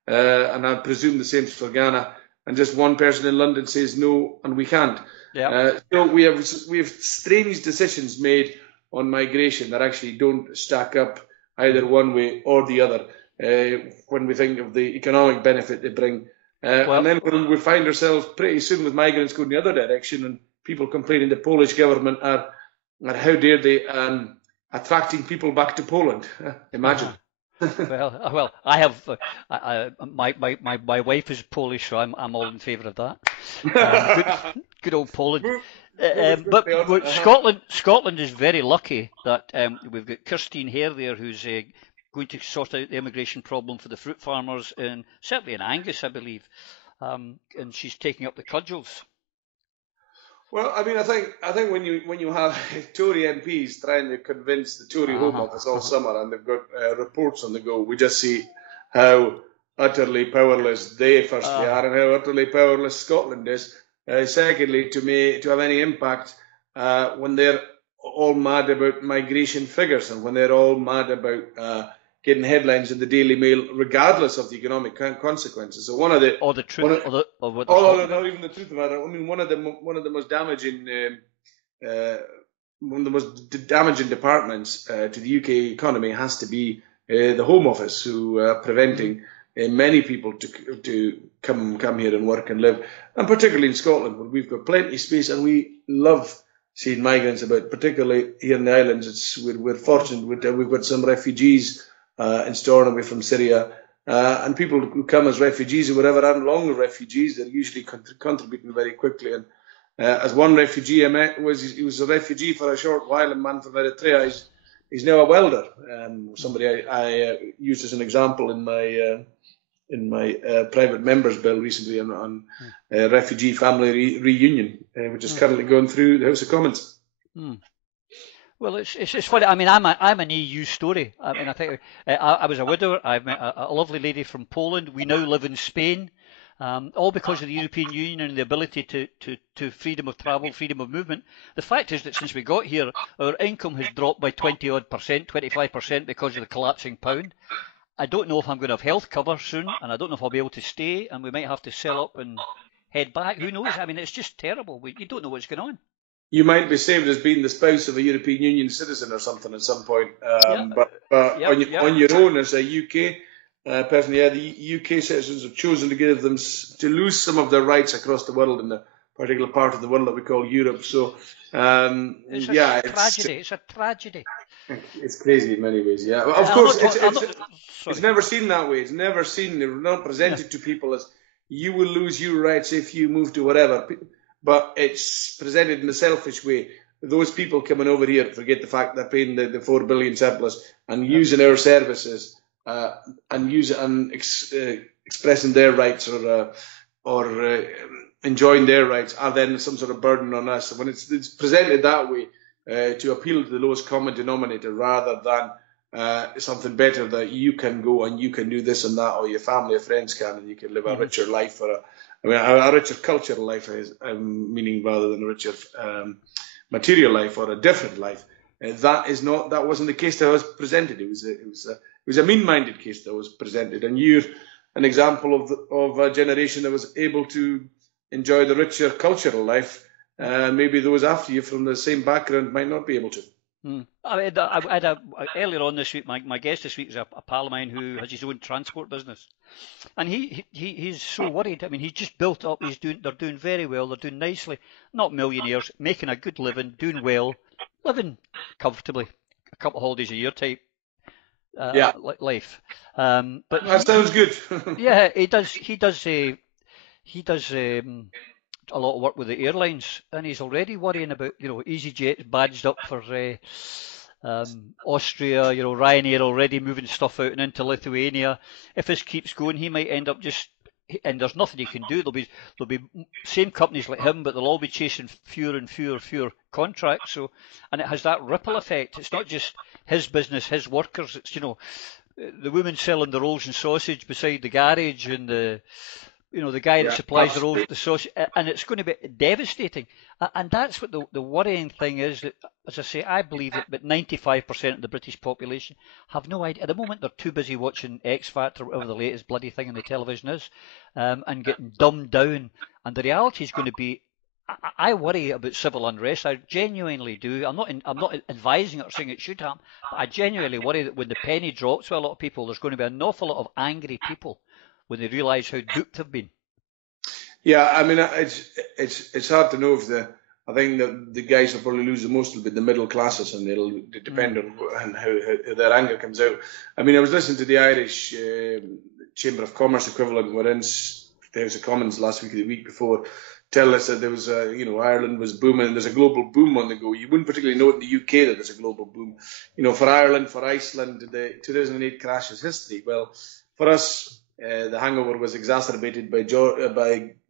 And I presume the same for Ghana. And just one person in London says no, and we can't. Yeah. So we have strange decisions made on migration that actually don't stack up either one way or the other when we think of the economic benefit they bring. And then when we find ourselves pretty soon with migrants going the other direction and people complaining the Polish government are how dare they attracting people back to Poland. Imagine. Well, I have my wife is Polish, so I'm all in favour of that. Good old Poland. But Scotland is very lucky that we've got Kirstine Hare there, who's going to sort out the immigration problem for the fruit farmers, and certainly in Angus, I believe, and she's taking up the cudgels. Well, I mean, I think when you have Tory MPs trying to convince the Tory Home Office all summer, and they've got reports on the go, we just see how utterly powerless they firstly are, and how utterly powerless Scotland is. Secondly, to have any impact when they're all mad about migration figures, and when they're all mad about getting headlines in the Daily Mail, regardless of the economic consequences. So one of the or the truth, not even the truth about it. I mean, one of the most damaging departments to the UK economy has to be the Home Office, who are preventing many people to come here and work and live, and particularly in Scotland, where we've got plenty of space and we love seeing migrants about, particularly here in the islands. We're fortunate we've got some refugees in Stornoway from Syria, and people who come as refugees or whatever aren't long refugees. They're usually contributing very quickly. And as one refugee I met he was a refugee for a short while, a man from Eritrea. He's now a welder. Somebody I used as an example in my private members bill recently on refugee family reunion, which is currently going through the House of Commons. Well, it's funny. I mean, I'm an EU story. I mean, I think I was a widower. I've met a lovely lady from Poland. We now live in Spain, all because of the European Union and the ability to freedom of travel, freedom of movement. The fact is that since we got here, our income has dropped by 20-odd%, 25% because of the collapsing pound. I don't know if I'm going to have health cover soon, and I don't know if I'll be able to stay, and we might have to sell up and head back. Who knows? I mean, it's just terrible. You don't know what's going on. You might be saved as being the spouse of a European Union citizen or something at some point. But on your own as a UK person, the UK citizens have chosen to lose some of their rights across the world, in the particular part of the world that we call Europe. So, it's a tragedy. It's a tragedy. It's crazy in many ways, yeah. Of course, it's never seen that way. It's never seen, not presented to people as you will lose your rights if you move to whatever. But it's presented in a selfish way. Those people coming over here forget the fact they're paying the 4 billion surplus and using our services and expressing their rights or enjoying their rights are then some sort of burden on us. When it's presented that way, to appeal to the lowest common denominator rather than something better, that you can go and you can do this and that, or your family or friends can, and you can live a richer life a richer cultural life, meaning rather than a richer material life or a different life. That wasn't the case that was presented. It was a mean-minded case that was presented, and you're an example of a generation that was able to enjoy the richer cultural life. Maybe those after you from the same background might not be able to. I mean, earlier on this week, my guest this week is a pal of mine who has his own transport business, and he's so worried. I mean, he's just built up. They're doing very well. They're doing nicely. Not millionaires, making a good living, doing well, living comfortably, a couple of holidays a year type life. But that sounds good. Yeah, he does. He does a lot of work with the airlines, and he's already worrying about, EasyJet's badged up for Austria, Ryanair already moving stuff out and into Lithuania. If this keeps going, he might end up and there's nothing he can do. There'll be same companies like him, but they'll all be chasing fewer and fewer contracts. So, and it has that ripple effect. It's not just his business, his workers. It's the women selling the rolls and sausage beside the garage, and the the guy that Yeah, supplies the road, absolutely. and it's going to be devastating. And that's what the worrying thing is. That, as I say, I believe that about 95% of the British population have no idea. At the moment, they're too busy watching X Factor, whatever the latest bloody thing on the television is, and getting dumbed down. And the reality is going to be, I worry about civil unrest. I genuinely do. I'm not advising it or saying it should happen, but I genuinely worry that when the penny drops with a lot of people, there's going to be an awful lot of angry people when they realise how duped they've been. Yeah, I mean, it's hard to know if I think that the guys will probably lose the most will be the middle classes, and it'll depend on how their anger comes out. I mean, I was listening to the Irish Chamber of Commerce equivalent, were in the House of Commons last week or the week before, tell us that there was Ireland was booming, and there's a global boom on the go. You wouldn't particularly know it in the UK that there's a global boom. For Ireland, for Iceland, the 2008 crash is history. Well, for us, the hangover was exacerbated by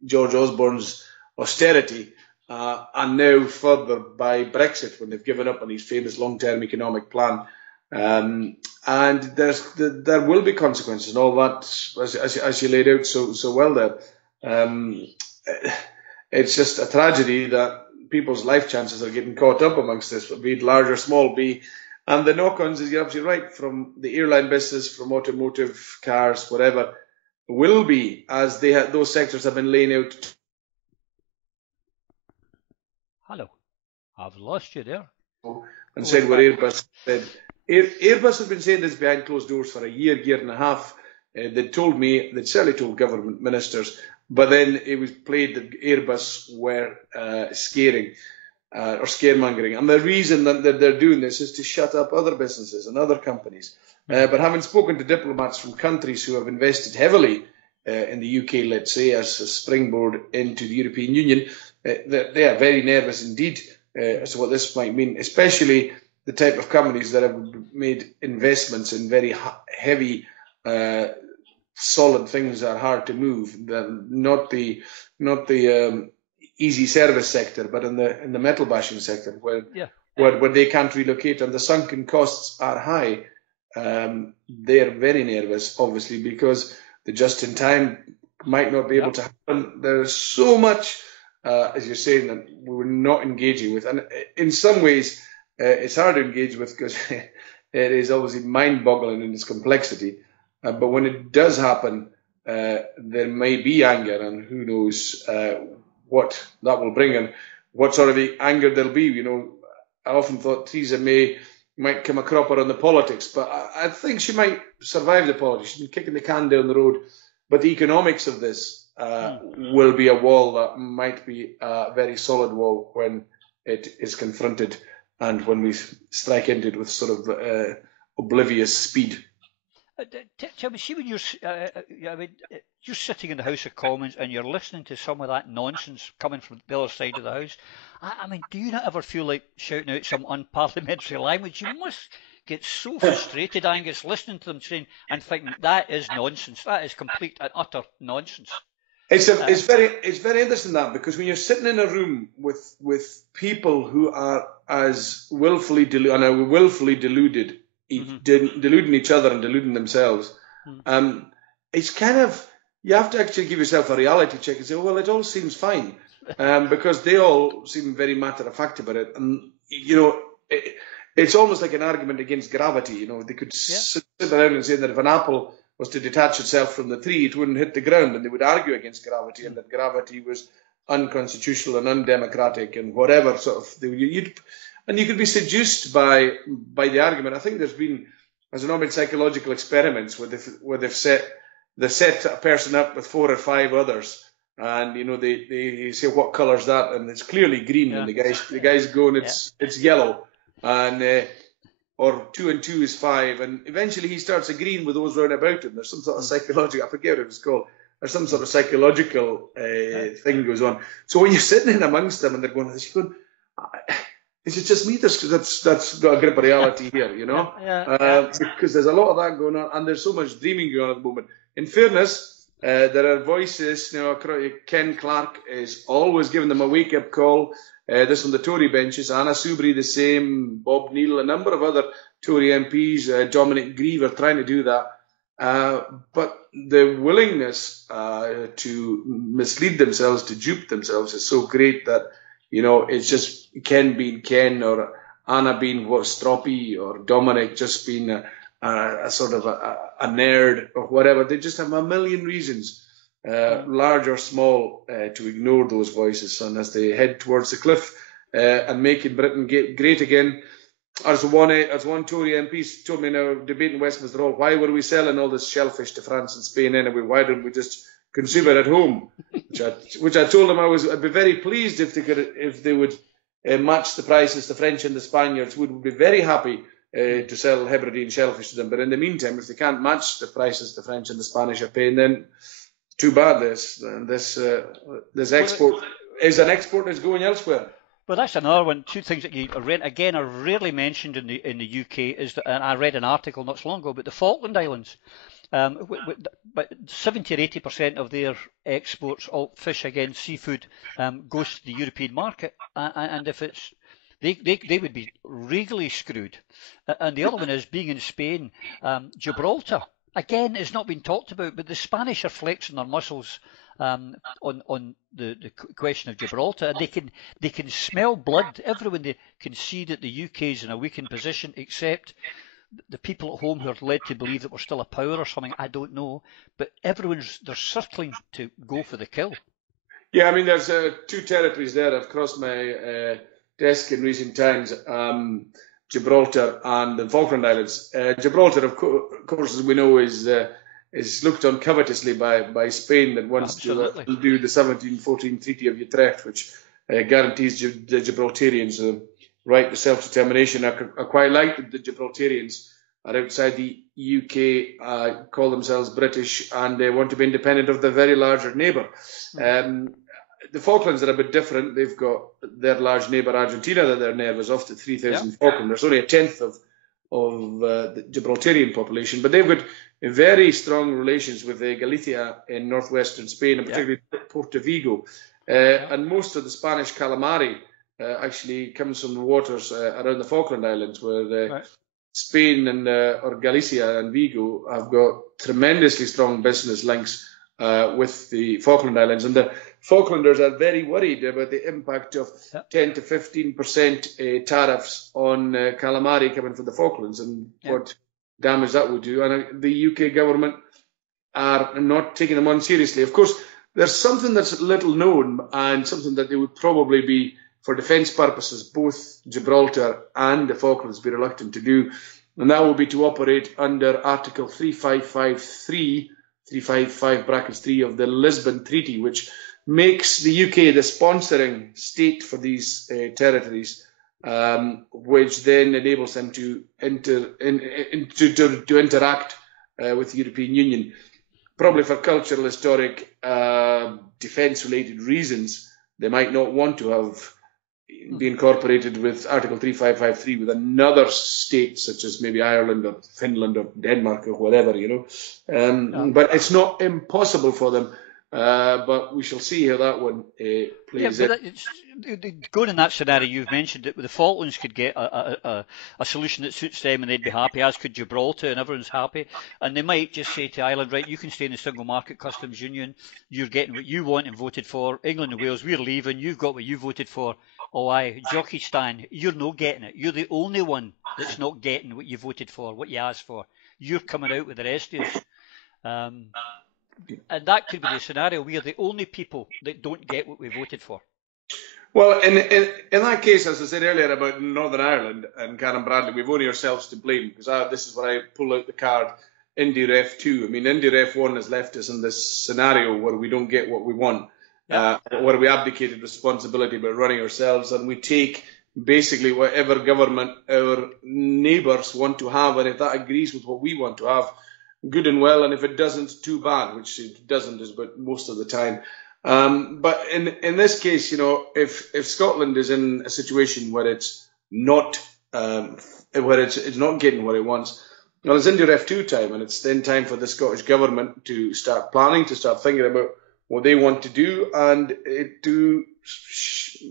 George Osborne's austerity, and now further by Brexit, when they've given up on his famous long-term economic plan. And there will be consequences, and all that, as you laid out so well there. It's just a tragedy that people's life chances are getting caught up amongst this, be it large or small, and the knock-ons, as you're absolutely right, from the airline business, from automotive, cars, whatever, will be, as those sectors have been laying out. Hello, I've lost you there. And said what Airbus said. Airbus have been saying this behind closed doors for a year and a half. They'd certainly told government ministers, but then it was played that Airbus were scaring or scaremongering. And the reason that they're doing this is to shut up other businesses and other companies. But having spoken to diplomats from countries who have invested heavily in the UK, let's say, as a springboard into the European Union, they are very nervous indeed as to what this might mean, especially the type of companies that have made investments in very heavy, solid things that are hard to move. Not the easy service sector, but in the metal bashing sector, where they can't relocate and the sunken costs are high. They're very nervous, obviously, because the just-in-time might not be able to happen. There's so much, as you're saying, that we're not engaging with. And in some ways, it's hard to engage with because it is obviously mind-boggling in its complexity. But when it does happen, there may be anger, and who knows what that will bring and what sort of anger there'll be. I often thought Theresa May might come a cropper on the politics, but I think she might survive the politics. She's been kicking the can down the road. But the economics of this will be a wall that might be a very solid wall when it is confronted and when we strike into it with sort of oblivious speed. Tell me, see when you're sitting in the House of Commons and you're listening to some of that nonsense coming from the other side of the House, I mean, do you not ever feel like shouting out some unparliamentary language? You must get so frustrated, Angus, listening to them saying and thinking that is nonsense. That is complete and utter nonsense. It's very interesting that, because when you're sitting in a room with people who are as willfully deluded, deluding each other and deluding themselves, it's kind of, you have to actually give yourself a reality check and say, well, it all seems fine, because they all seem very matter of fact about it. And it's almost like an argument against gravity. They could sit around and say that if an apple was to detach itself from the tree, it wouldn't hit the ground, and they would argue against gravity and that gravity was unconstitutional and undemocratic and whatever sort of. And you could be seduced by the argument. I think there's been psychological experiments where they've set a person up with 4 or 5 others, and they say, what colour's that? And it's clearly green, and the guy's going, it's yellow, and or 2 and 2 is 5, and eventually he starts agreeing with those round about him. There's some sort of psychological, I forget what it was called. There's some sort of psychological thing goes on. So when you're sitting in amongst them and they're going, is it just me that's got a grip of reality here, because there's a lot of that going on, and there's so much dreaming going on at the moment. In fairness, there are voices, Ken Clarke is always giving them a wake-up call. This on the Tory benches, Anna Soubry the same, Bob Neal, a number of other Tory MPs, Dominic Grieve are trying to do that. But the willingness to mislead themselves, to dupe themselves, is so great that, it's just Ken being Ken, or Anna being Stroppy, or Dominic just being a sort of a nerd or whatever. They just have a million reasons, large or small, to ignore those voices. And as they head towards the cliff and making Britain great again, as one Tory MP told me in a debate in Westminster Hall, why were we selling all this shellfish to France and Spain anyway? Why didn't we just consume it at home? Which I told him I'd be very pleased if they would match the prices the French and the Spaniards would be very happy to sell Hebridean shellfish to them. But in the meantime, if they can't match the prices the French and the Spanish are paying, then too bad. This export is an export that's going elsewhere. Well, that's another one. Two things that are rarely mentioned in the UK is that, and I read an article not so long ago about the Falkland Islands. But 70 or 80% of their exports, all fish again, seafood, goes to the European market, and if it's they would be regally screwed. And the other one is being in Spain, Gibraltar. Again, it's not been talked about, but the Spanish are flexing their muscles on the question of Gibraltar, and they can smell blood. Everyone can see that the UK is in a weakened position, except the people at home who are led to believe that we're still a power or something. I don't know, but they're circling to go for the kill. Yeah, I mean, there's two territories there that have crossed my desk in recent times. Gibraltar and the Falkland Islands. Gibraltar, of course, as we know, is looked on covetously by Spain, that wants to undo the 1714 Treaty of Utrecht, which guarantees the Gibraltarians the right to self-determination. I quite like that the Gibraltarians are outside the UK, call themselves British, and they want to be independent of their very larger neighbour. The Falklands are a bit different. They've got their large neighbour Argentina that they're nervous of, the 3,000 Falklanders. Only a tenth of the Gibraltarian population, but they've got very strong relations with Galicia in northwestern Spain, and particularly Porto Vigo. And most of the Spanish calamari actually comes from the waters around the Falkland Islands, where Spain and or Galicia and Vigo have got tremendously strong business links with the Falkland Islands, and the Falklanders are very worried about the impact of 10 to 15% tariffs on calamari coming from the Falklands, and what damage that would do. And the UK government are not taking them on seriously. Of course, there's something that's little known, and something that they would probably be, for defence purposes, both Gibraltar and the Falklands be reluctant to do, and that would be to operate under Article 355 brackets 3 of the Lisbon Treaty, which makes the UK the sponsoring state for these territories, which then enables them to interact with the European Union. Probably for cultural, historic, defence-related reasons, they might not want to have be incorporated with Article 3553 with another state, such as maybe Ireland or Finland or Denmark or whatever, But it's not impossible for them. But we shall see how that one plays out. Going in that scenario you've mentioned, it, the Falklands could get a solution that suits them and they'd be happy, as could Gibraltar, and everyone's happy. And they might just say to Ireland, right, you can stay in the single market customs union, you're getting what you want and voted for. England and Wales, we're leaving, you've got what you voted for. Oh aye, Jockistan, you're not getting it. You're the only one that's not getting what you voted for, what you asked for. You're coming out with the rest of us. And that could be the scenario. We are the only people that don't get what we voted for. Well, in that case, as I said earlier about Northern Ireland and Karen Bradley, we've only ourselves to blame, because this is where I pull out the card Indy Ref 2. I mean, Indy Ref 1 has left us in this scenario where we don't get what we want, where we abdicated responsibility by running ourselves, and we take basically whatever government our neighbours want to have, and if that agrees with what we want to have, good and well, and if it doesn't, too bad, which it doesn't, is but most of the time. But in this case, if Scotland is in a situation where it's not it's not getting what it wants, well, it's Indy Ref 2 time, and it's then time for the Scottish government to start planning, to start thinking about what they want to do, and to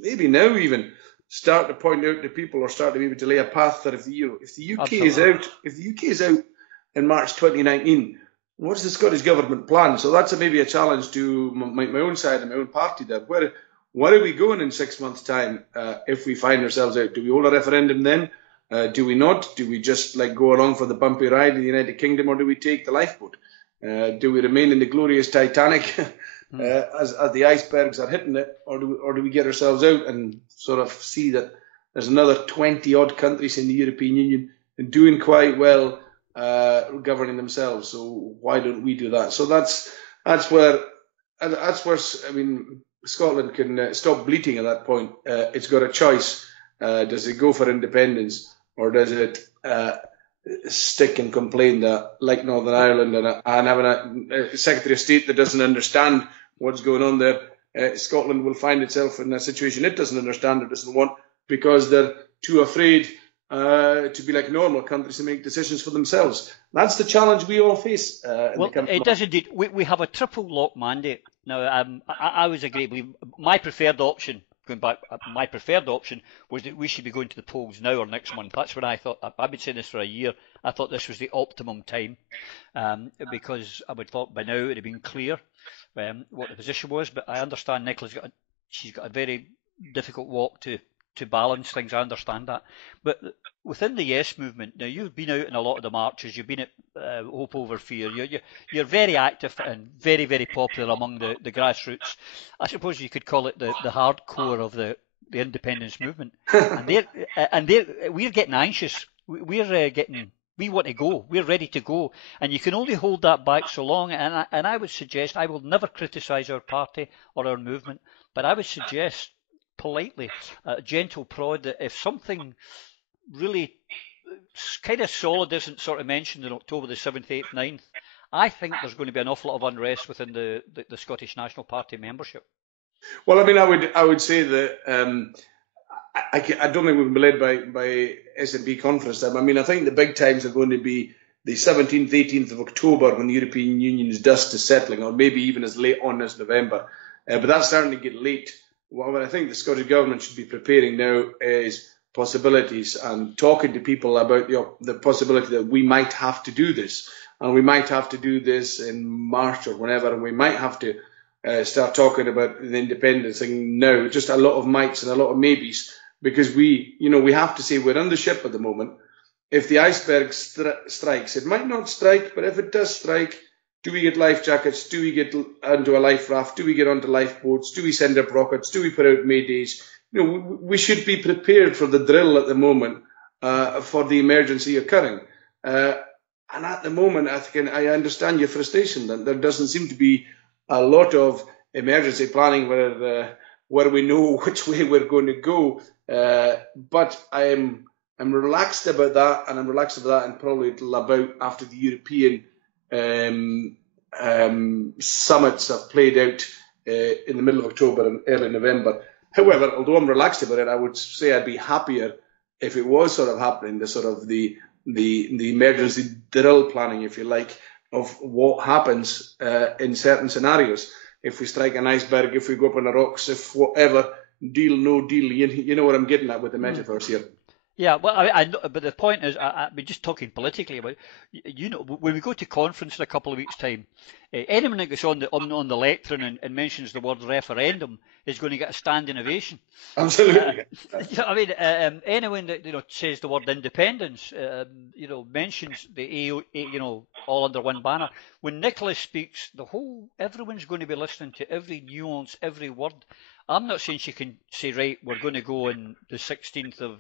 maybe now even start to point out to people, or start to maybe to lay a path that if the UK is out in March 2019, what's the Scottish Government plan? So that's maybe a challenge to my own side and my own party there. Where are we going in 6 months' time if we find ourselves out? Do we hold a referendum then? Do we not? Do we just go along for the bumpy ride in the United Kingdom, or do we take the lifeboat? Do we remain in the glorious Titanic as the icebergs are hitting it, or do we get ourselves out and sort of see that there's another 20-odd countries in the European Union doing quite well governing themselves? So why don't we do that? So that's where I mean, Scotland can stop bleating at that point. It's got a choice. Does it go for independence, or does it stick and complain that, like Northern Ireland and having a Secretary of State that doesn't understand what's going on there, Scotland will find itself in a situation it doesn't understand or doesn't want, because they're too afraid to be like normal countries and make decisions for themselves. That's the challenge we all face. Well, it does indeed. We have a triple lock mandate. Now, I was a great believer. My preferred option, going back, my preferred option was that we should be going to the polls now or next month. That's when I thought, I've been saying this for a year, I thought this was the optimum time, because I would thought by now it would have been clear what the position was. But I understand Nicola's she's got a very difficult walk to balance things. I understand that. But within the Yes movement, now you've been out in a lot of the marches, you've been at Hope Over Fear, you're very active and very, very popular among the grassroots. I suppose you could call it the hardcore of the independence movement. and we're getting anxious. We want to go. We're ready to go. And you can only hold that back so long. And I would suggest, I will never criticise our party or our movement, but I would suggest politely, a gentle prod, that if something really kind of solid isn't sort of mentioned in October the 7th, 8th, 9th, I think there's going to be an awful lot of unrest within the Scottish National Party membership. Well, I mean, I would say that I don't think we've been led by SNP conference time. I mean, I think the big times are going to be the 17th, 18th of October, when the European Union's dust is settling, or maybe even as late on as November. But that's starting to get late. What I think the Scottish Government should be preparing now is possibilities and talking to people about the possibility that we might have to do this. And we might have to do this in March or whenever, and we might have to start talking about the independence thing now. Just a lot of mights and a lot of maybes, because we have to say we're on the ship at the moment. If the iceberg strikes, it might not strike, but if it does strike, do we get life jackets? Do we get onto a life raft? Do we get onto lifeboats? Do we send up rockets? Do we put out maydays? We should be prepared for the drill at the moment for the emergency occurring. And at the moment, I understand your frustration that there doesn't seem to be a lot of emergency planning where we know which way we're going to go. But I'm relaxed about that, and probably it'll about after the European summits have played out in the middle of October and early November. However, although I'm relaxed about it, I would say I'd be happier if it was sort of happening, the emergency drill planning, if you like, of what happens in certain scenarios. If we strike an iceberg, if we go up on the rocks, if whatever, deal, no deal. You know what I'm getting at with the metaphors here. Yeah, well, I know, but the point is, we're just talking politically about, when we go to conference in a couple of weeks' time, anyone that gets on the lectern and mentions the word referendum is going to get a standing ovation. Absolutely. I mean, anyone that says the word independence, mentions the all under one banner. When Nicholas speaks, everyone's going to be listening to every nuance, every word. I'm not saying she can say, right, we're going to go on the 16th of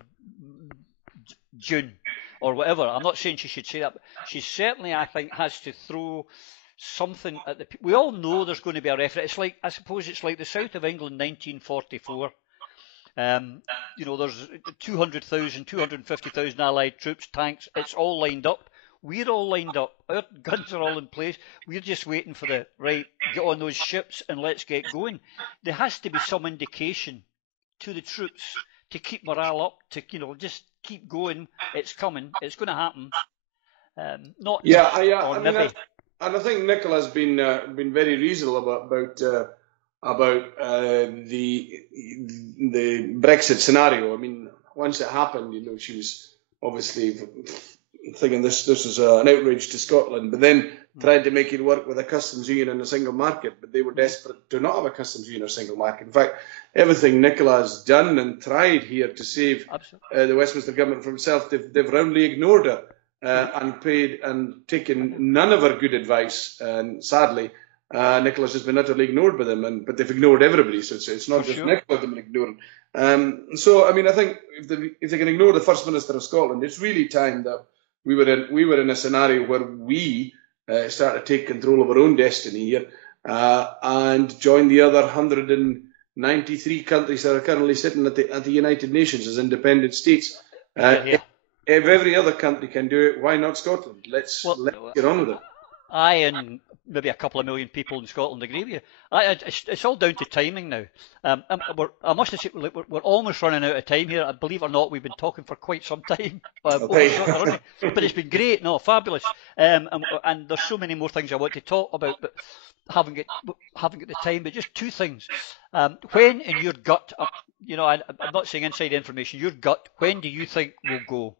June or whatever. I'm not saying she should say that. But she certainly, I think, has to throw something at the... We all know there's going to be a referendum. I suppose it's like the south of England, 1944. There's 200,000, 250,000 Allied troops, tanks. It's all lined up. We're all lined up. Our guns are all in place. We're just waiting for get on those ships and let's get going. There has to be some indication to the troops to keep morale up, to just keep going. It's coming. It's going to happen. And I think Nicola's been very reasonable about the Brexit scenario. I mean, once it happened, she was obviously thinking this is an outrage to Scotland. But then trying to make it work with a customs union and a single market, but they were desperate to not have a customs union or single market. In fact, everything Nicola's done and tried here to save the Westminster government from itself, they've roundly ignored her and paid and taken none of her good advice. And sadly, Nicola's has been utterly ignored by them, but they've ignored everybody. So it's not just Nicola they've been ignoring. So I mean, I think if they can ignore the First Minister of Scotland, it's really time that we were in a scenario where we start to take control of our own destiny here and join the other 193 countries that are currently sitting at the United Nations as independent states. If every other country can do it, why not Scotland? Let's get on with it. I and maybe a couple of million people in Scotland agree with you. It's all down to timing now. I must say, we're almost running out of time here. Believe it or not, we've been talking for quite some time. But it's been great, fabulous. And there's so many more things I want to talk about, but haven't got the time. But just two things. When in your gut, I'm not saying inside information, your gut, when do you think we'll go?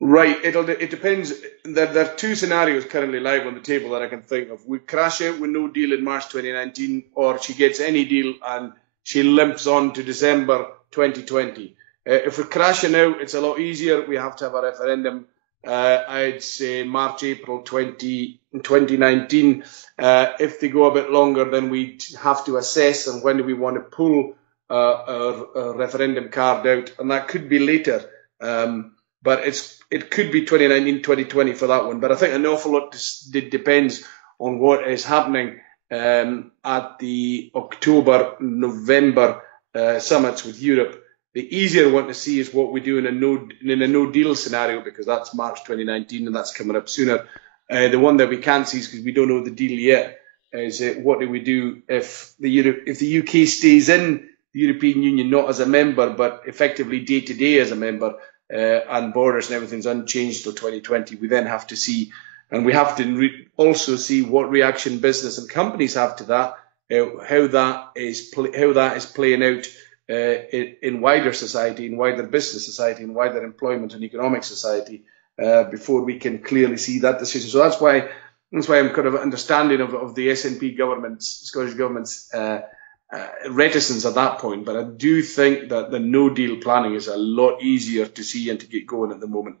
Right, it depends. There are two scenarios currently live on the table that I can think of. We crash out with no deal in March 2019, or she gets any deal and she limps on to December 2020. If we're crashing out, it's a lot easier. We have to have a referendum, I'd say March, April 2019. If they go a bit longer, then we have to assess and when do we want to pull a referendum card out, and that could be later. But it could be 2019, 2020 for that one. But I think an awful lot depends on what is happening at the October, November summits with Europe. The easier one to see is what we do in a no deal scenario, because that's March 2019 and that's coming up sooner. The one that we can't see is because we don't know the deal yet. Is what do we do if the UK stays in the European Union, not as a member, but effectively day to day as a member? And borders and everything's unchanged till 2020. We then have to see, and we have to also see what reaction business and companies have to that, how that is playing out in wider society, in wider business society, in wider employment and economic society, before we can clearly see that decision. So that's why I'm kind of understanding of the SNP government's, Scottish government's reticence at that point, but I do think that the no deal planning is a lot easier to see and to get going at the moment.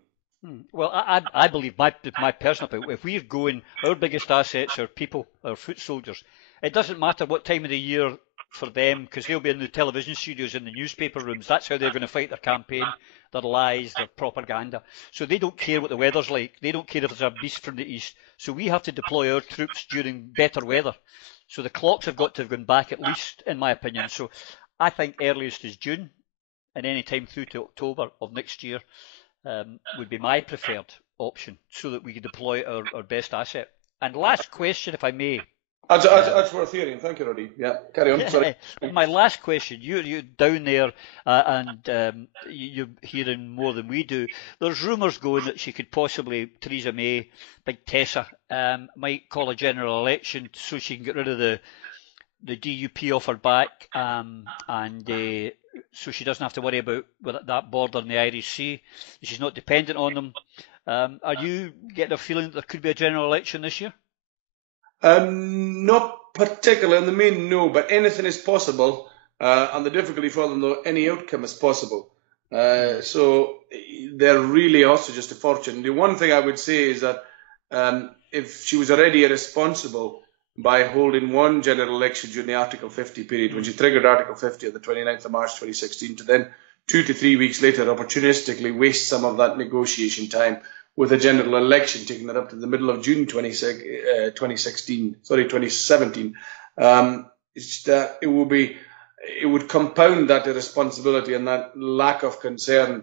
Well, I believe my personal opinion, if we're going, our biggest assets are people, our foot soldiers. It doesn't matter what time of the year for them, because they'll be in the television studios, in the newspaper rooms. That's how they're going to fight their campaign, their lies, their propaganda. So they don't care what the weather's like. They don't care if there's a beast from the east. So we have to deploy our troops during better weather. So the clocks have got to have gone back, at least, in my opinion. So I think earliest is June, and any time through to October of next year would be my preferred option, so that we can deploy our best asset. And last question, if I may. That's worth hearing. Thank you, Roddy. Yeah, carry on. Sorry. My last question. You're down there, and you're hearing more than we do. There's rumours going that she could possibly, Theresa May, Big Tessa, might call a general election so she can get rid of the DUP off her back, and so she doesn't have to worry about that border in the Irish Sea. She's not dependent on them. Are you getting a feeling that there could be a general election this year? Not particularly. In the main, no, but anything is possible, and the difficulty for them, though, any outcome is possible. So they're really also just a fortune. The one thing I would say is that if she was already irresponsible by holding one general election during the Article 50 period, when she triggered Article 50 on the 29th of March 2016, to then 2 to 3 weeks later opportunistically waste some of that negotiation time with a general election, taking it up to the middle of June 2017. It would compound that irresponsibility and that lack of concern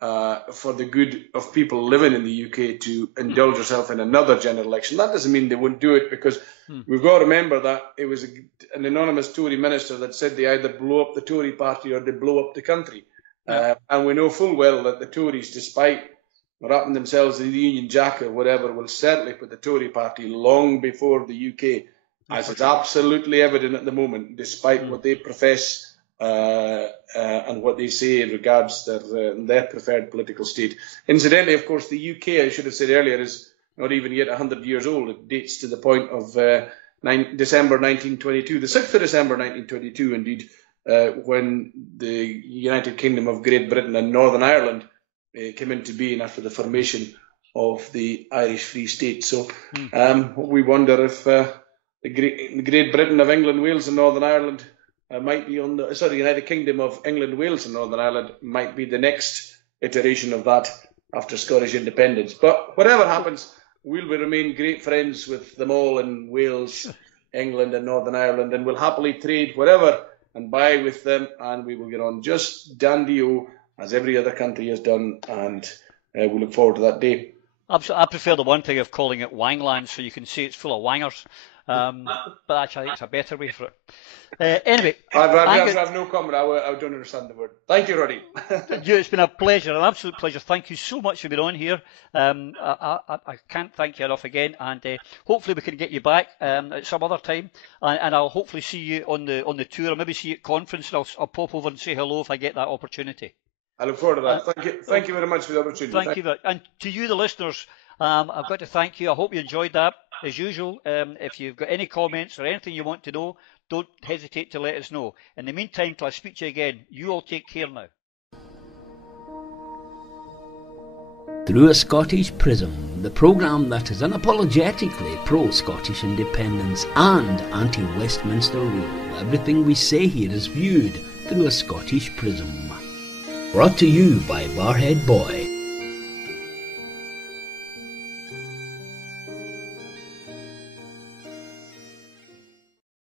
for the good of people living in the UK to indulge herself in another general election. That doesn't mean they wouldn't do it, because we've got to remember that it was an anonymous Tory minister that said they either blow up the Tory party or they blow up the country. And we know full well that the Tories, despite wrapping themselves in the Union Jack or whatever, will certainly put the Tory party long before the UK, as is absolutely evident at the moment, despite what they profess and what they say in regards to their preferred political state. Incidentally, of course, the UK, I should have said earlier, is not even yet 100 years old. It dates to the point of December 1922, the 6th of December 1922, indeed, when the United Kingdom of Great Britain and Northern Ireland came into being after the formation of the Irish Free State. So we wonder if the Great Britain of England, Wales and Northern Ireland might be on the, United Kingdom of England, Wales and Northern Ireland might be the next iteration of that after Scottish independence. But whatever happens, we'll remain great friends with them all in Wales, England and Northern Ireland, and we'll happily trade wherever and buy with them, and we will get on just dandy-o as every other country has done, and we look forward to that day. I prefer the one thing of calling it Wangland, so you can see it's full of wangers. But actually, I think it's a better way for it. Anyway, I have no comment. I don't understand the word. Thank you, Roddy. It's been a pleasure, an absolute pleasure. Thank you so much for being on here. I can't thank you enough again, and hopefully we can get you back at some other time, and I'll hopefully see you on the tour, or maybe see you at conference, and I'll pop over and say hello if I get that opportunity. I look forward to that. Thank you very much for the opportunity. Thank you. And to you, the listeners, I've got to thank you. I hope you enjoyed that. As usual, if you've got any comments or anything you want to know, don't hesitate to let us know. In the meantime, till I speak to you again, you all take care now. Through a Scottish Prism, the programme that is unapologetically pro-Scottish independence and anti-Westminster rule. Everything we say here is viewed through a Scottish prism. Brought to you by Barhead Boy.